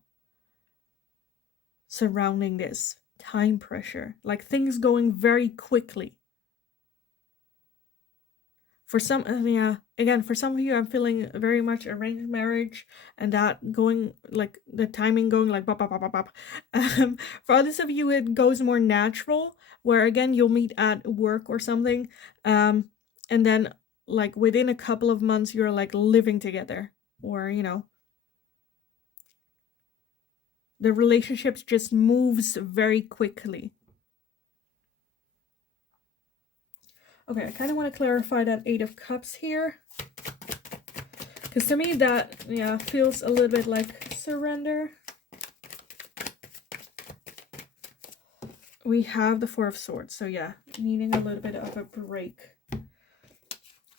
surrounding this. Time pressure, like things going very quickly. For some, again, for some of you, I'm feeling very much arranged marriage and that going, like, the timing going like bop, bop, bop, bop, bop. For others of you, it goes more natural, where, again, you'll meet at work or something, and then, like, within a couple of months, you're, like, living together, or, you know, the relationships just moves very quickly. Okay, I kind of want to clarify that 8 of Cups here. Because to me that, yeah, feels a little bit like surrender. We have the 4 of Swords. So yeah, needing a little bit of a break.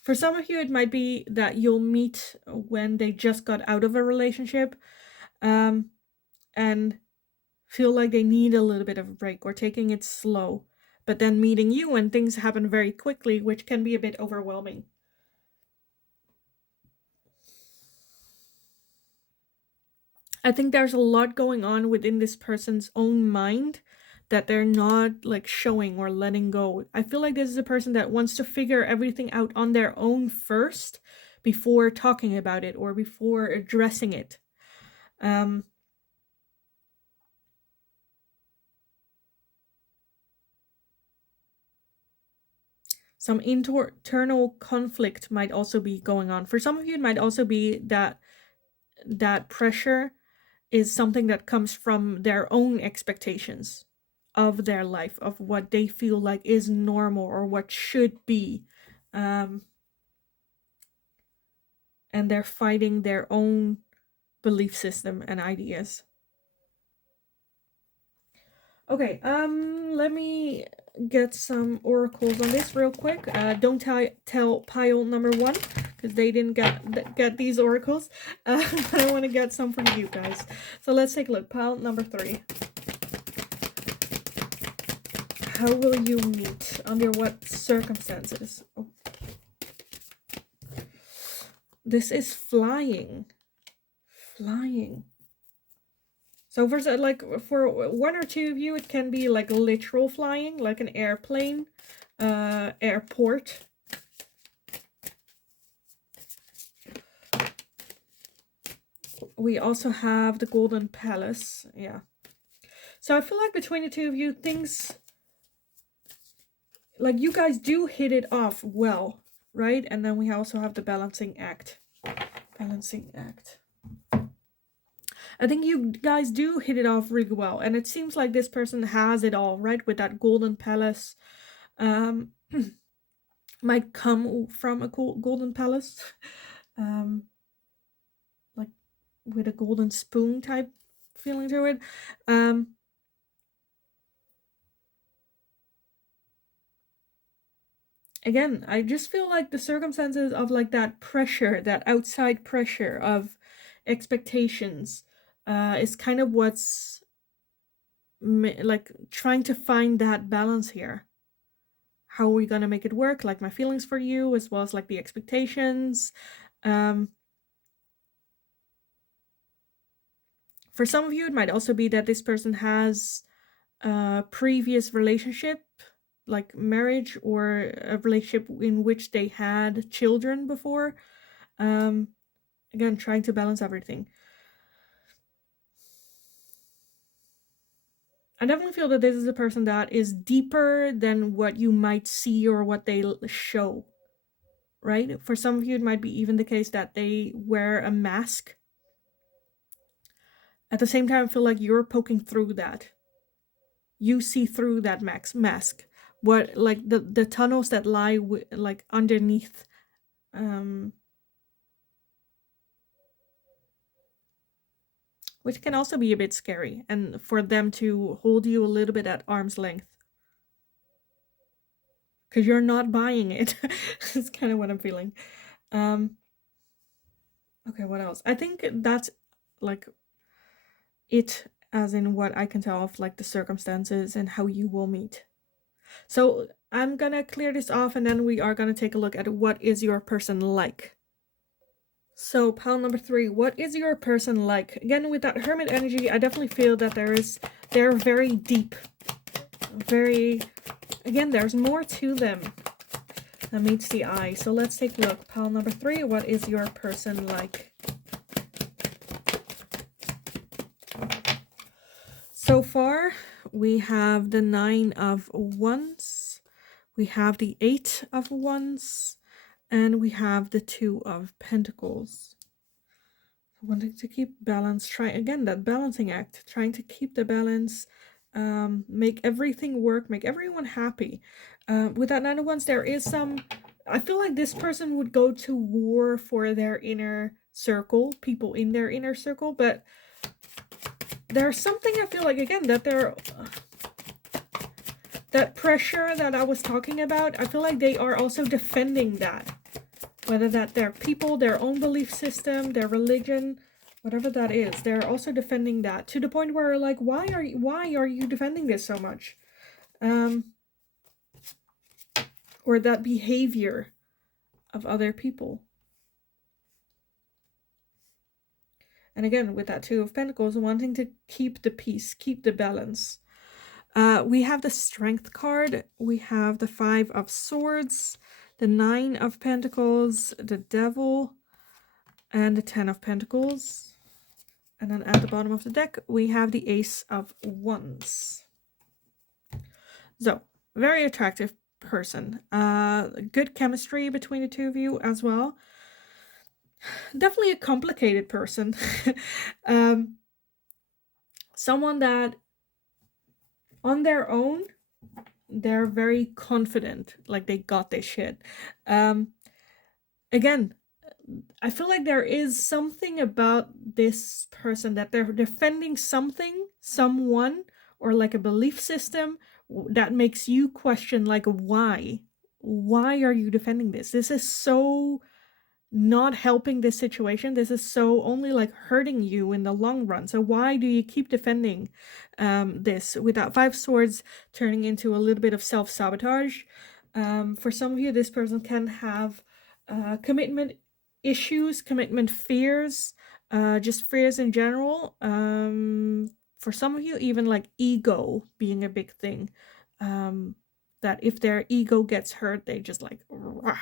For some of you, it might be that you'll meet when they just got out of a relationship. And feel like they need a little bit of a break or taking it slow. But then meeting you when things happen very quickly, which can be a bit overwhelming. I think there's a lot going on within this person's own mind that they're not like showing or letting go. I feel like this is a person that wants to figure everything out on their own first before talking about it or before addressing it. Some internal conflict might also be going on. For some of you, it might also be that pressure is something that comes from their own expectations of their life, of what they feel like is normal or what should be. And they're fighting their own belief system and ideas. Okay, let me get some oracles on this real quick. Don't tell pile number 1 because they didn't get these oracles. I want to get some for you guys. So let's take a look. Pile number 3. How will you meet? Under what circumstances? Oh. This is flying. Flying. So for 1 or 2 of you, it can be like literal flying, like an airplane, airport. We also have the Golden Palace. Yeah. So I feel like between the 2 of you, things, like, you guys do hit it off well, right? And then we also have the balancing act. Balancing act. I think you guys do hit it off really well. And it seems like this person has it all, right? With that Golden Palace. Might come from a golden palace. Like with a golden spoon type feeling to it. Again, I just feel like the circumstances of like that pressure, that outside pressure of expectations, is kind of what's like trying to find that balance here. How are we going to make it work? Like my feelings for you, as well as like the expectations. For some of you, it might also be that this person has a previous relationship, like marriage, or a relationship in which they had children before. Again, trying to balance everything. I definitely feel that this is a person that is deeper than what you might see or what they show, right? For some of you, it might be even the case that they wear a mask. At the same time, I feel like you're poking through that. You see through that mask. What, like the tunnels that lie like underneath. Which can also be a bit scary, and for them to hold you a little bit at arm's length. Because you're not buying it. It's kind of what I'm feeling. Okay, what else? I think that's like it, as in what I can tell of like the circumstances and how you will meet. So I'm gonna clear this off, and then we are gonna take a look at what is your person like. So pile number 3, what is your person like? Again, with that hermit energy, I definitely feel that they're very deep. Again, there's more to them than meets the eye. So let's take a look. Pile number 3, what is your person like? So far, we have the 9 of Wands, we have the 8 of Wands, and we have the 2 of Pentacles. Wanting to keep balance, try again that balancing act, trying to keep the balance, make everything work, make everyone happy. With that 9 of Wands, there is some, I feel like this person would go to war for their inner circle, people in their inner circle, but there's something I feel like, again, that that pressure that I was talking about, I feel like they are also defending that. Whether that their people, their own belief system, their religion, whatever that is, they're also defending that to the point where, like, why are you defending this so much? Or that behavior of other people. And again, with that 2 of Pentacles, wanting to keep the peace, keep the balance. We have the Strength card, we have the 5 of Swords, the 9 of Pentacles, the Devil, and the 10 of Pentacles. And then at the bottom of the deck, we have the Ace of Wands. So, very attractive person. Good chemistry between the 2 of you as well. Definitely a complicated person. Someone that on their own, they're very confident, like they got this shit. Again, I feel like there is something about this person that they're defending something, someone, or like a belief system that makes you question, like, why? Why are you defending this? This is so not helping this situation. This is so only like hurting you in the long run. So why do you keep defending this? Without 5 swords turning into a little bit of self-sabotage. For some of you, this person can have commitment issues, commitment fears, just fears in general. For some of you, even like ego being a big thing. That if their ego gets hurt, they just like, rah,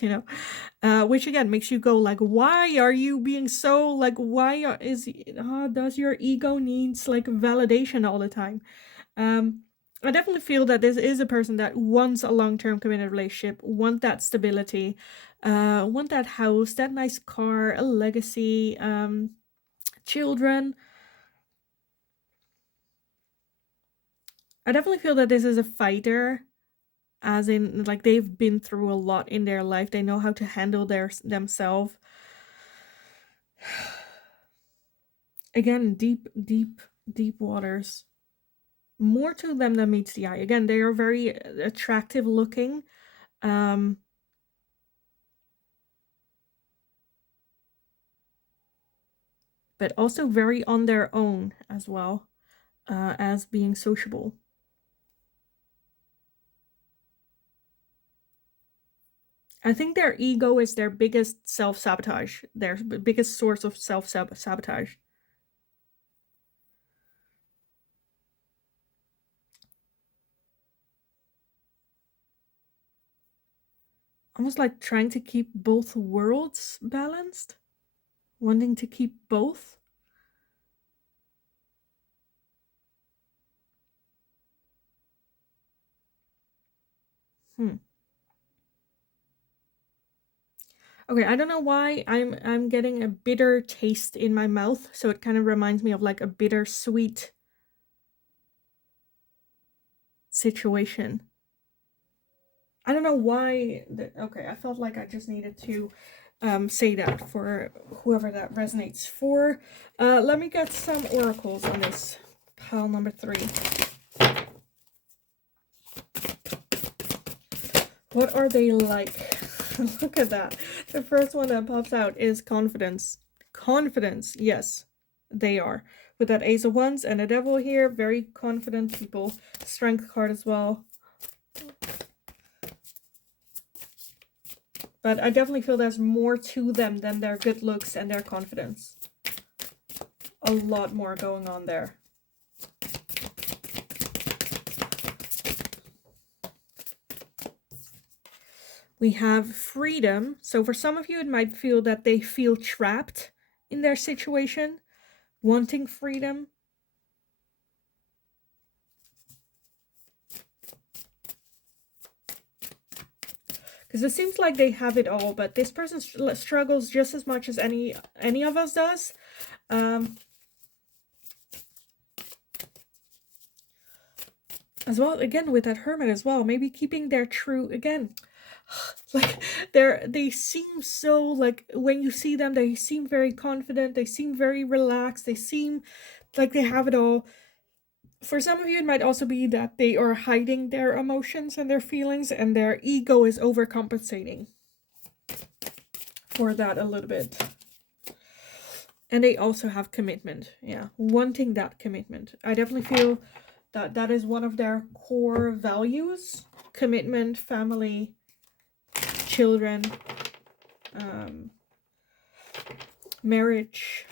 you know, which again makes you go like, why are you being so like, does your ego needs like validation all the time? I definitely feel that this is a person that wants a long-term committed relationship, want that stability, want that house, that nice car, a legacy, children. I definitely feel that this is a fighter, as in like they've been through a lot in their life. They know how to handle themselves. Again, deep waters. More to them than meets the eye. Again, they are very attractive looking. But also very on their own as well. as being sociable. I think their ego is their biggest self-sabotage, their biggest source of self-sabotage. Almost like trying to keep both worlds balanced, wanting to keep both. Okay, I don't know why I'm getting a bitter taste in my mouth, so it kind of reminds me of like a bittersweet situation. I don't know why. Okay, I felt like I just needed to say that for whoever that resonates for. Let me get some oracles on this pile number 3. What are they like? Look at that. The first one that pops out is confidence. Confidence, yes, they are. With that Ace of Wands and a Devil here, very confident people. Strength card as well. But I definitely feel there's more to them than their good looks and their confidence. A lot more going on there. We have freedom. So for some of you, it might feel that they feel trapped in their situation, wanting freedom. Because it seems like they have it all, but this person struggles just as much as any of us does. As well, again, with that Hermit as well, maybe keeping their true, again, like they seem so, like when you see them, they seem very confident, they seem very relaxed, they seem like they have it all. For some of you, it might also be that they are hiding their emotions and their feelings, and their ego is overcompensating for that a little bit. And they also have commitment. Yeah, wanting that commitment. I definitely feel that that is one of their core values. Commitment, family, children, marriage.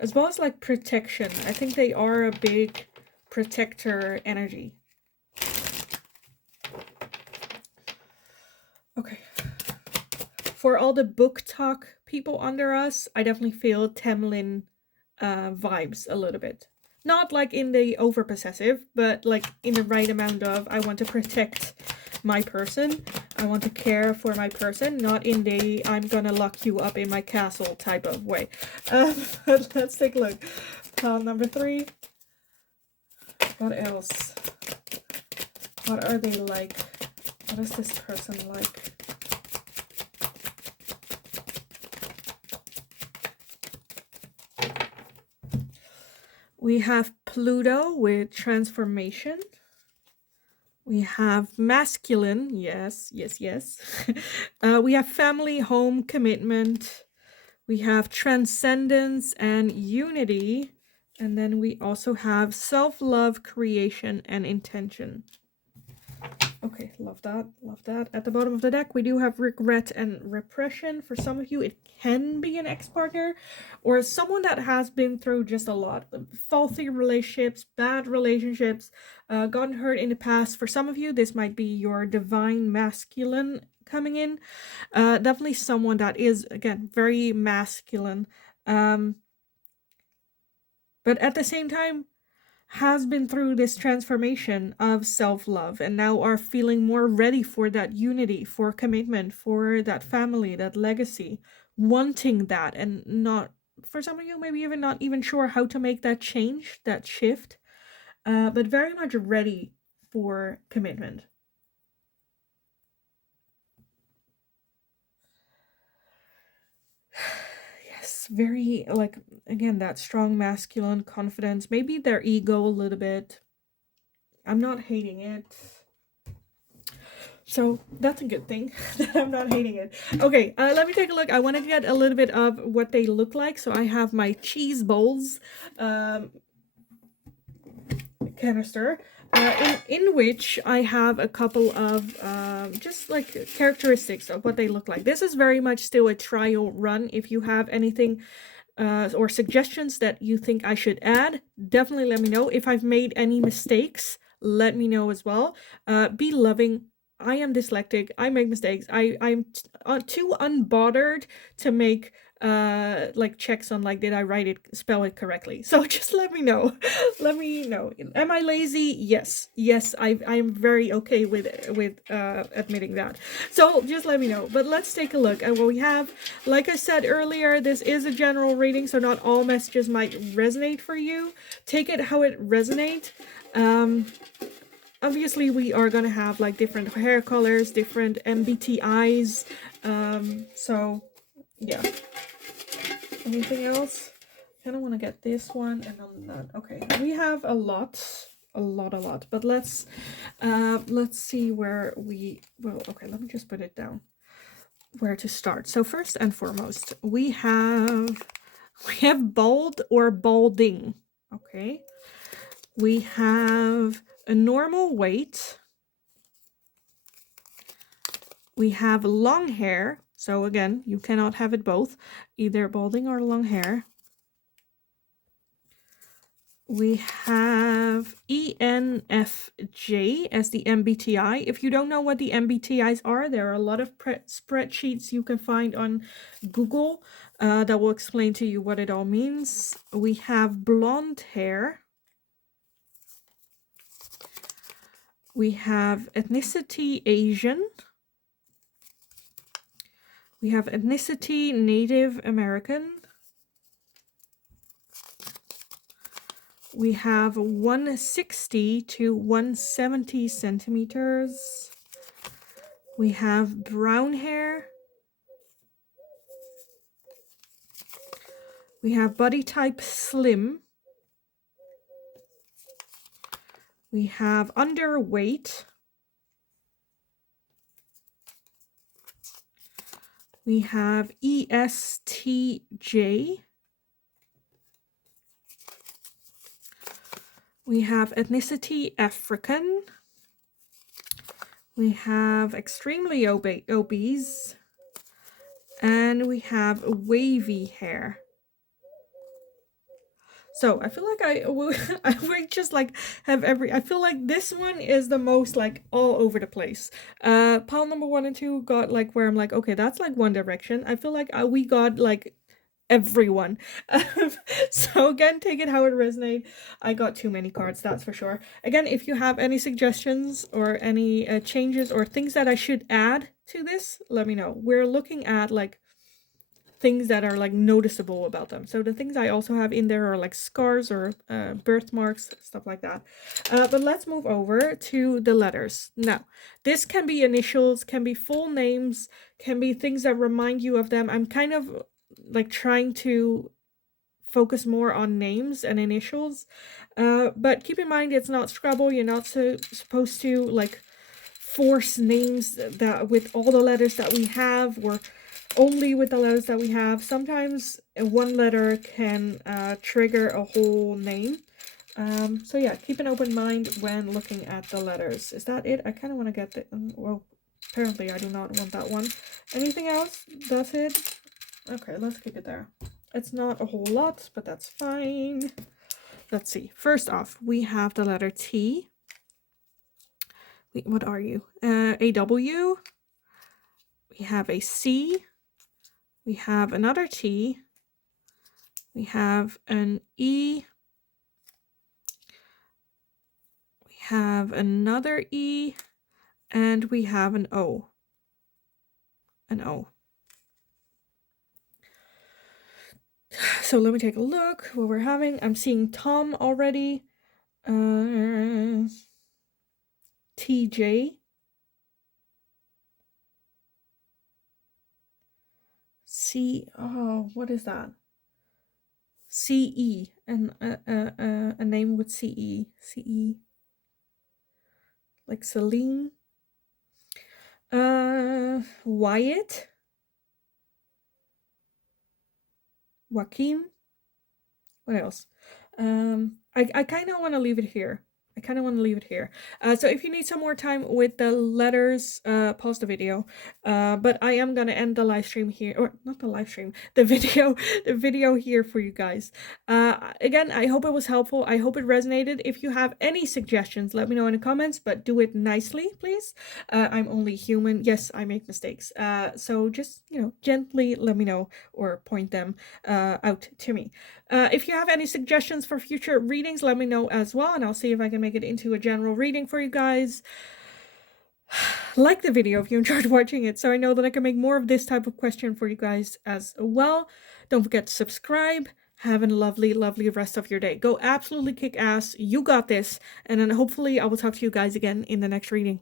As well as like protection. I think they are a big protector energy. Okay. For all the book talk people under us, I definitely feel Temlin vibes a little bit. Not like in the over possessive, but like in the right amount of I want to protect my person. I want to care for my person, not in the I'm gonna lock you up in my castle type of way. Let's take a look. Pile number 3. What else? What are they like? What is this person like? We have Pluto with transformation. We have masculine, yes. We have family, home, commitment. We have transcendence and unity. And then we also have self-love, creation, and intention. Okay, love that, love that. At the bottom of the deck, we do have regret and repression. For some of you, it can be an ex-partner or someone that has been through just a lot. Faulty relationships, bad relationships, gotten hurt in the past. For some of you, this might be your divine masculine coming in. Definitely someone that is, again, very masculine. But at the same time, has been through this transformation of self-love and now are feeling more ready for that unity, for commitment, for that family, that legacy, wanting that, and not, for some of you, maybe even not even sure how to make that change, that shift, but very much ready for commitment. Yes, very, like, again, that strong masculine confidence, maybe their ego a little bit. I'm not hating it. So that's a good thing that I'm not hating it. Okay, let me take a look. I want to get a little bit of what they look like. So I have my cheese bowls canister, in which I have a couple of just like characteristics of what they look like. This is very much still a trial run. If you have anything or suggestions that you think I should add, definitely let me know. If I've made any mistakes, let me know as well. Be loving. I am dyslexic. I make mistakes. I'm too unbothered to make like checks on like did I write it, spell it correctly. So just let me know. Let me know. Am I lazy? Yes, I'm very okay with admitting that. So just let me know. But let's take a look at what we have. Like I said earlier, this is a general reading, so not all messages might resonate for you. Take it how it resonates. Obviously we are gonna have like different hair colors, different MBTIs. So yeah. Anything else? I kind of want to get this one and then that. Okay, we have a lot. But let's see where we. Well, okay, let me just put it down. Where to start? So first and foremost, we have bald or balding. Okay, we have a normal weight. We have long hair. So again, you cannot have it both, either balding or long hair. We have ENFJ as the MBTI. If you don't know what the MBTIs are, there are a lot of spreadsheets you can find on Google that will explain to you what it all means. We have blonde hair. We have ethnicity Asian. We have ethnicity Native American. We have 160 to 170 centimeters. We have brown hair. We have body type slim. We have underweight. We have ESTJ. We have ethnicity African. We have extremely obese. And we have wavy hair. So I feel like I would just like have I feel like this one is the most like all over the place. Pile number 1 and 2 got like where I'm like, okay, that's like One Direction. I feel like we got like everyone. So again, take it how it resonates. I got too many cards, that's for sure. Again, if you have any suggestions or any changes or things that I should add to this, let me know. We're looking at like things that are like noticeable about them. So the things I also have in there are like scars or birthmarks, stuff like that. But let's move over to the letters. Now, this can be initials, can be full names, can be things that remind you of them. I'm kind of like trying to focus more on names and initials. But keep in mind, it's not Scrabble. You're not supposed to like force names that with all the letters that we have, or only with the letters that we have. Sometimes one letter can trigger a whole name. So yeah, keep an open mind when looking at the letters. Is that it? I kind of want to get the... well, apparently I do not want that one. Anything else? That's it? Okay, let's keep it there. It's not a whole lot, but that's fine. Let's see. First off, we have the letter T. Wait, what are you? A W. We have a C. We have another T. We have an E. We have another E. And we have an O. An O. So let me take a look what we're having. I'm seeing Tom already. TJ. Oh, what is that? CE, and a name with CE. CE. Like Celine. Wyatt, Joaquin. What else? I kind of want to leave it here. I kind of want to leave it here. So if you need some more time with the letters, pause the video. But I am gonna end the live stream here, or not the live stream, the video, the video here for you guys. Again, I hope it was helpful. I hope it resonated. If you have any suggestions, let me know in the comments, but do it nicely, please. I'm only human. Yes, I make mistakes. So just, gently let me know or point them out to me. If you have any suggestions for future readings, let me know as well, and I'll see if I can make it into a general reading for you guys. Like the video if you enjoyed watching it, so I know that I can make more of this type of question for you guys as well. Don't forget to subscribe. Have a lovely, lovely rest of your day. Go absolutely kick ass. You got this. And then hopefully I will talk to you guys again in the next reading.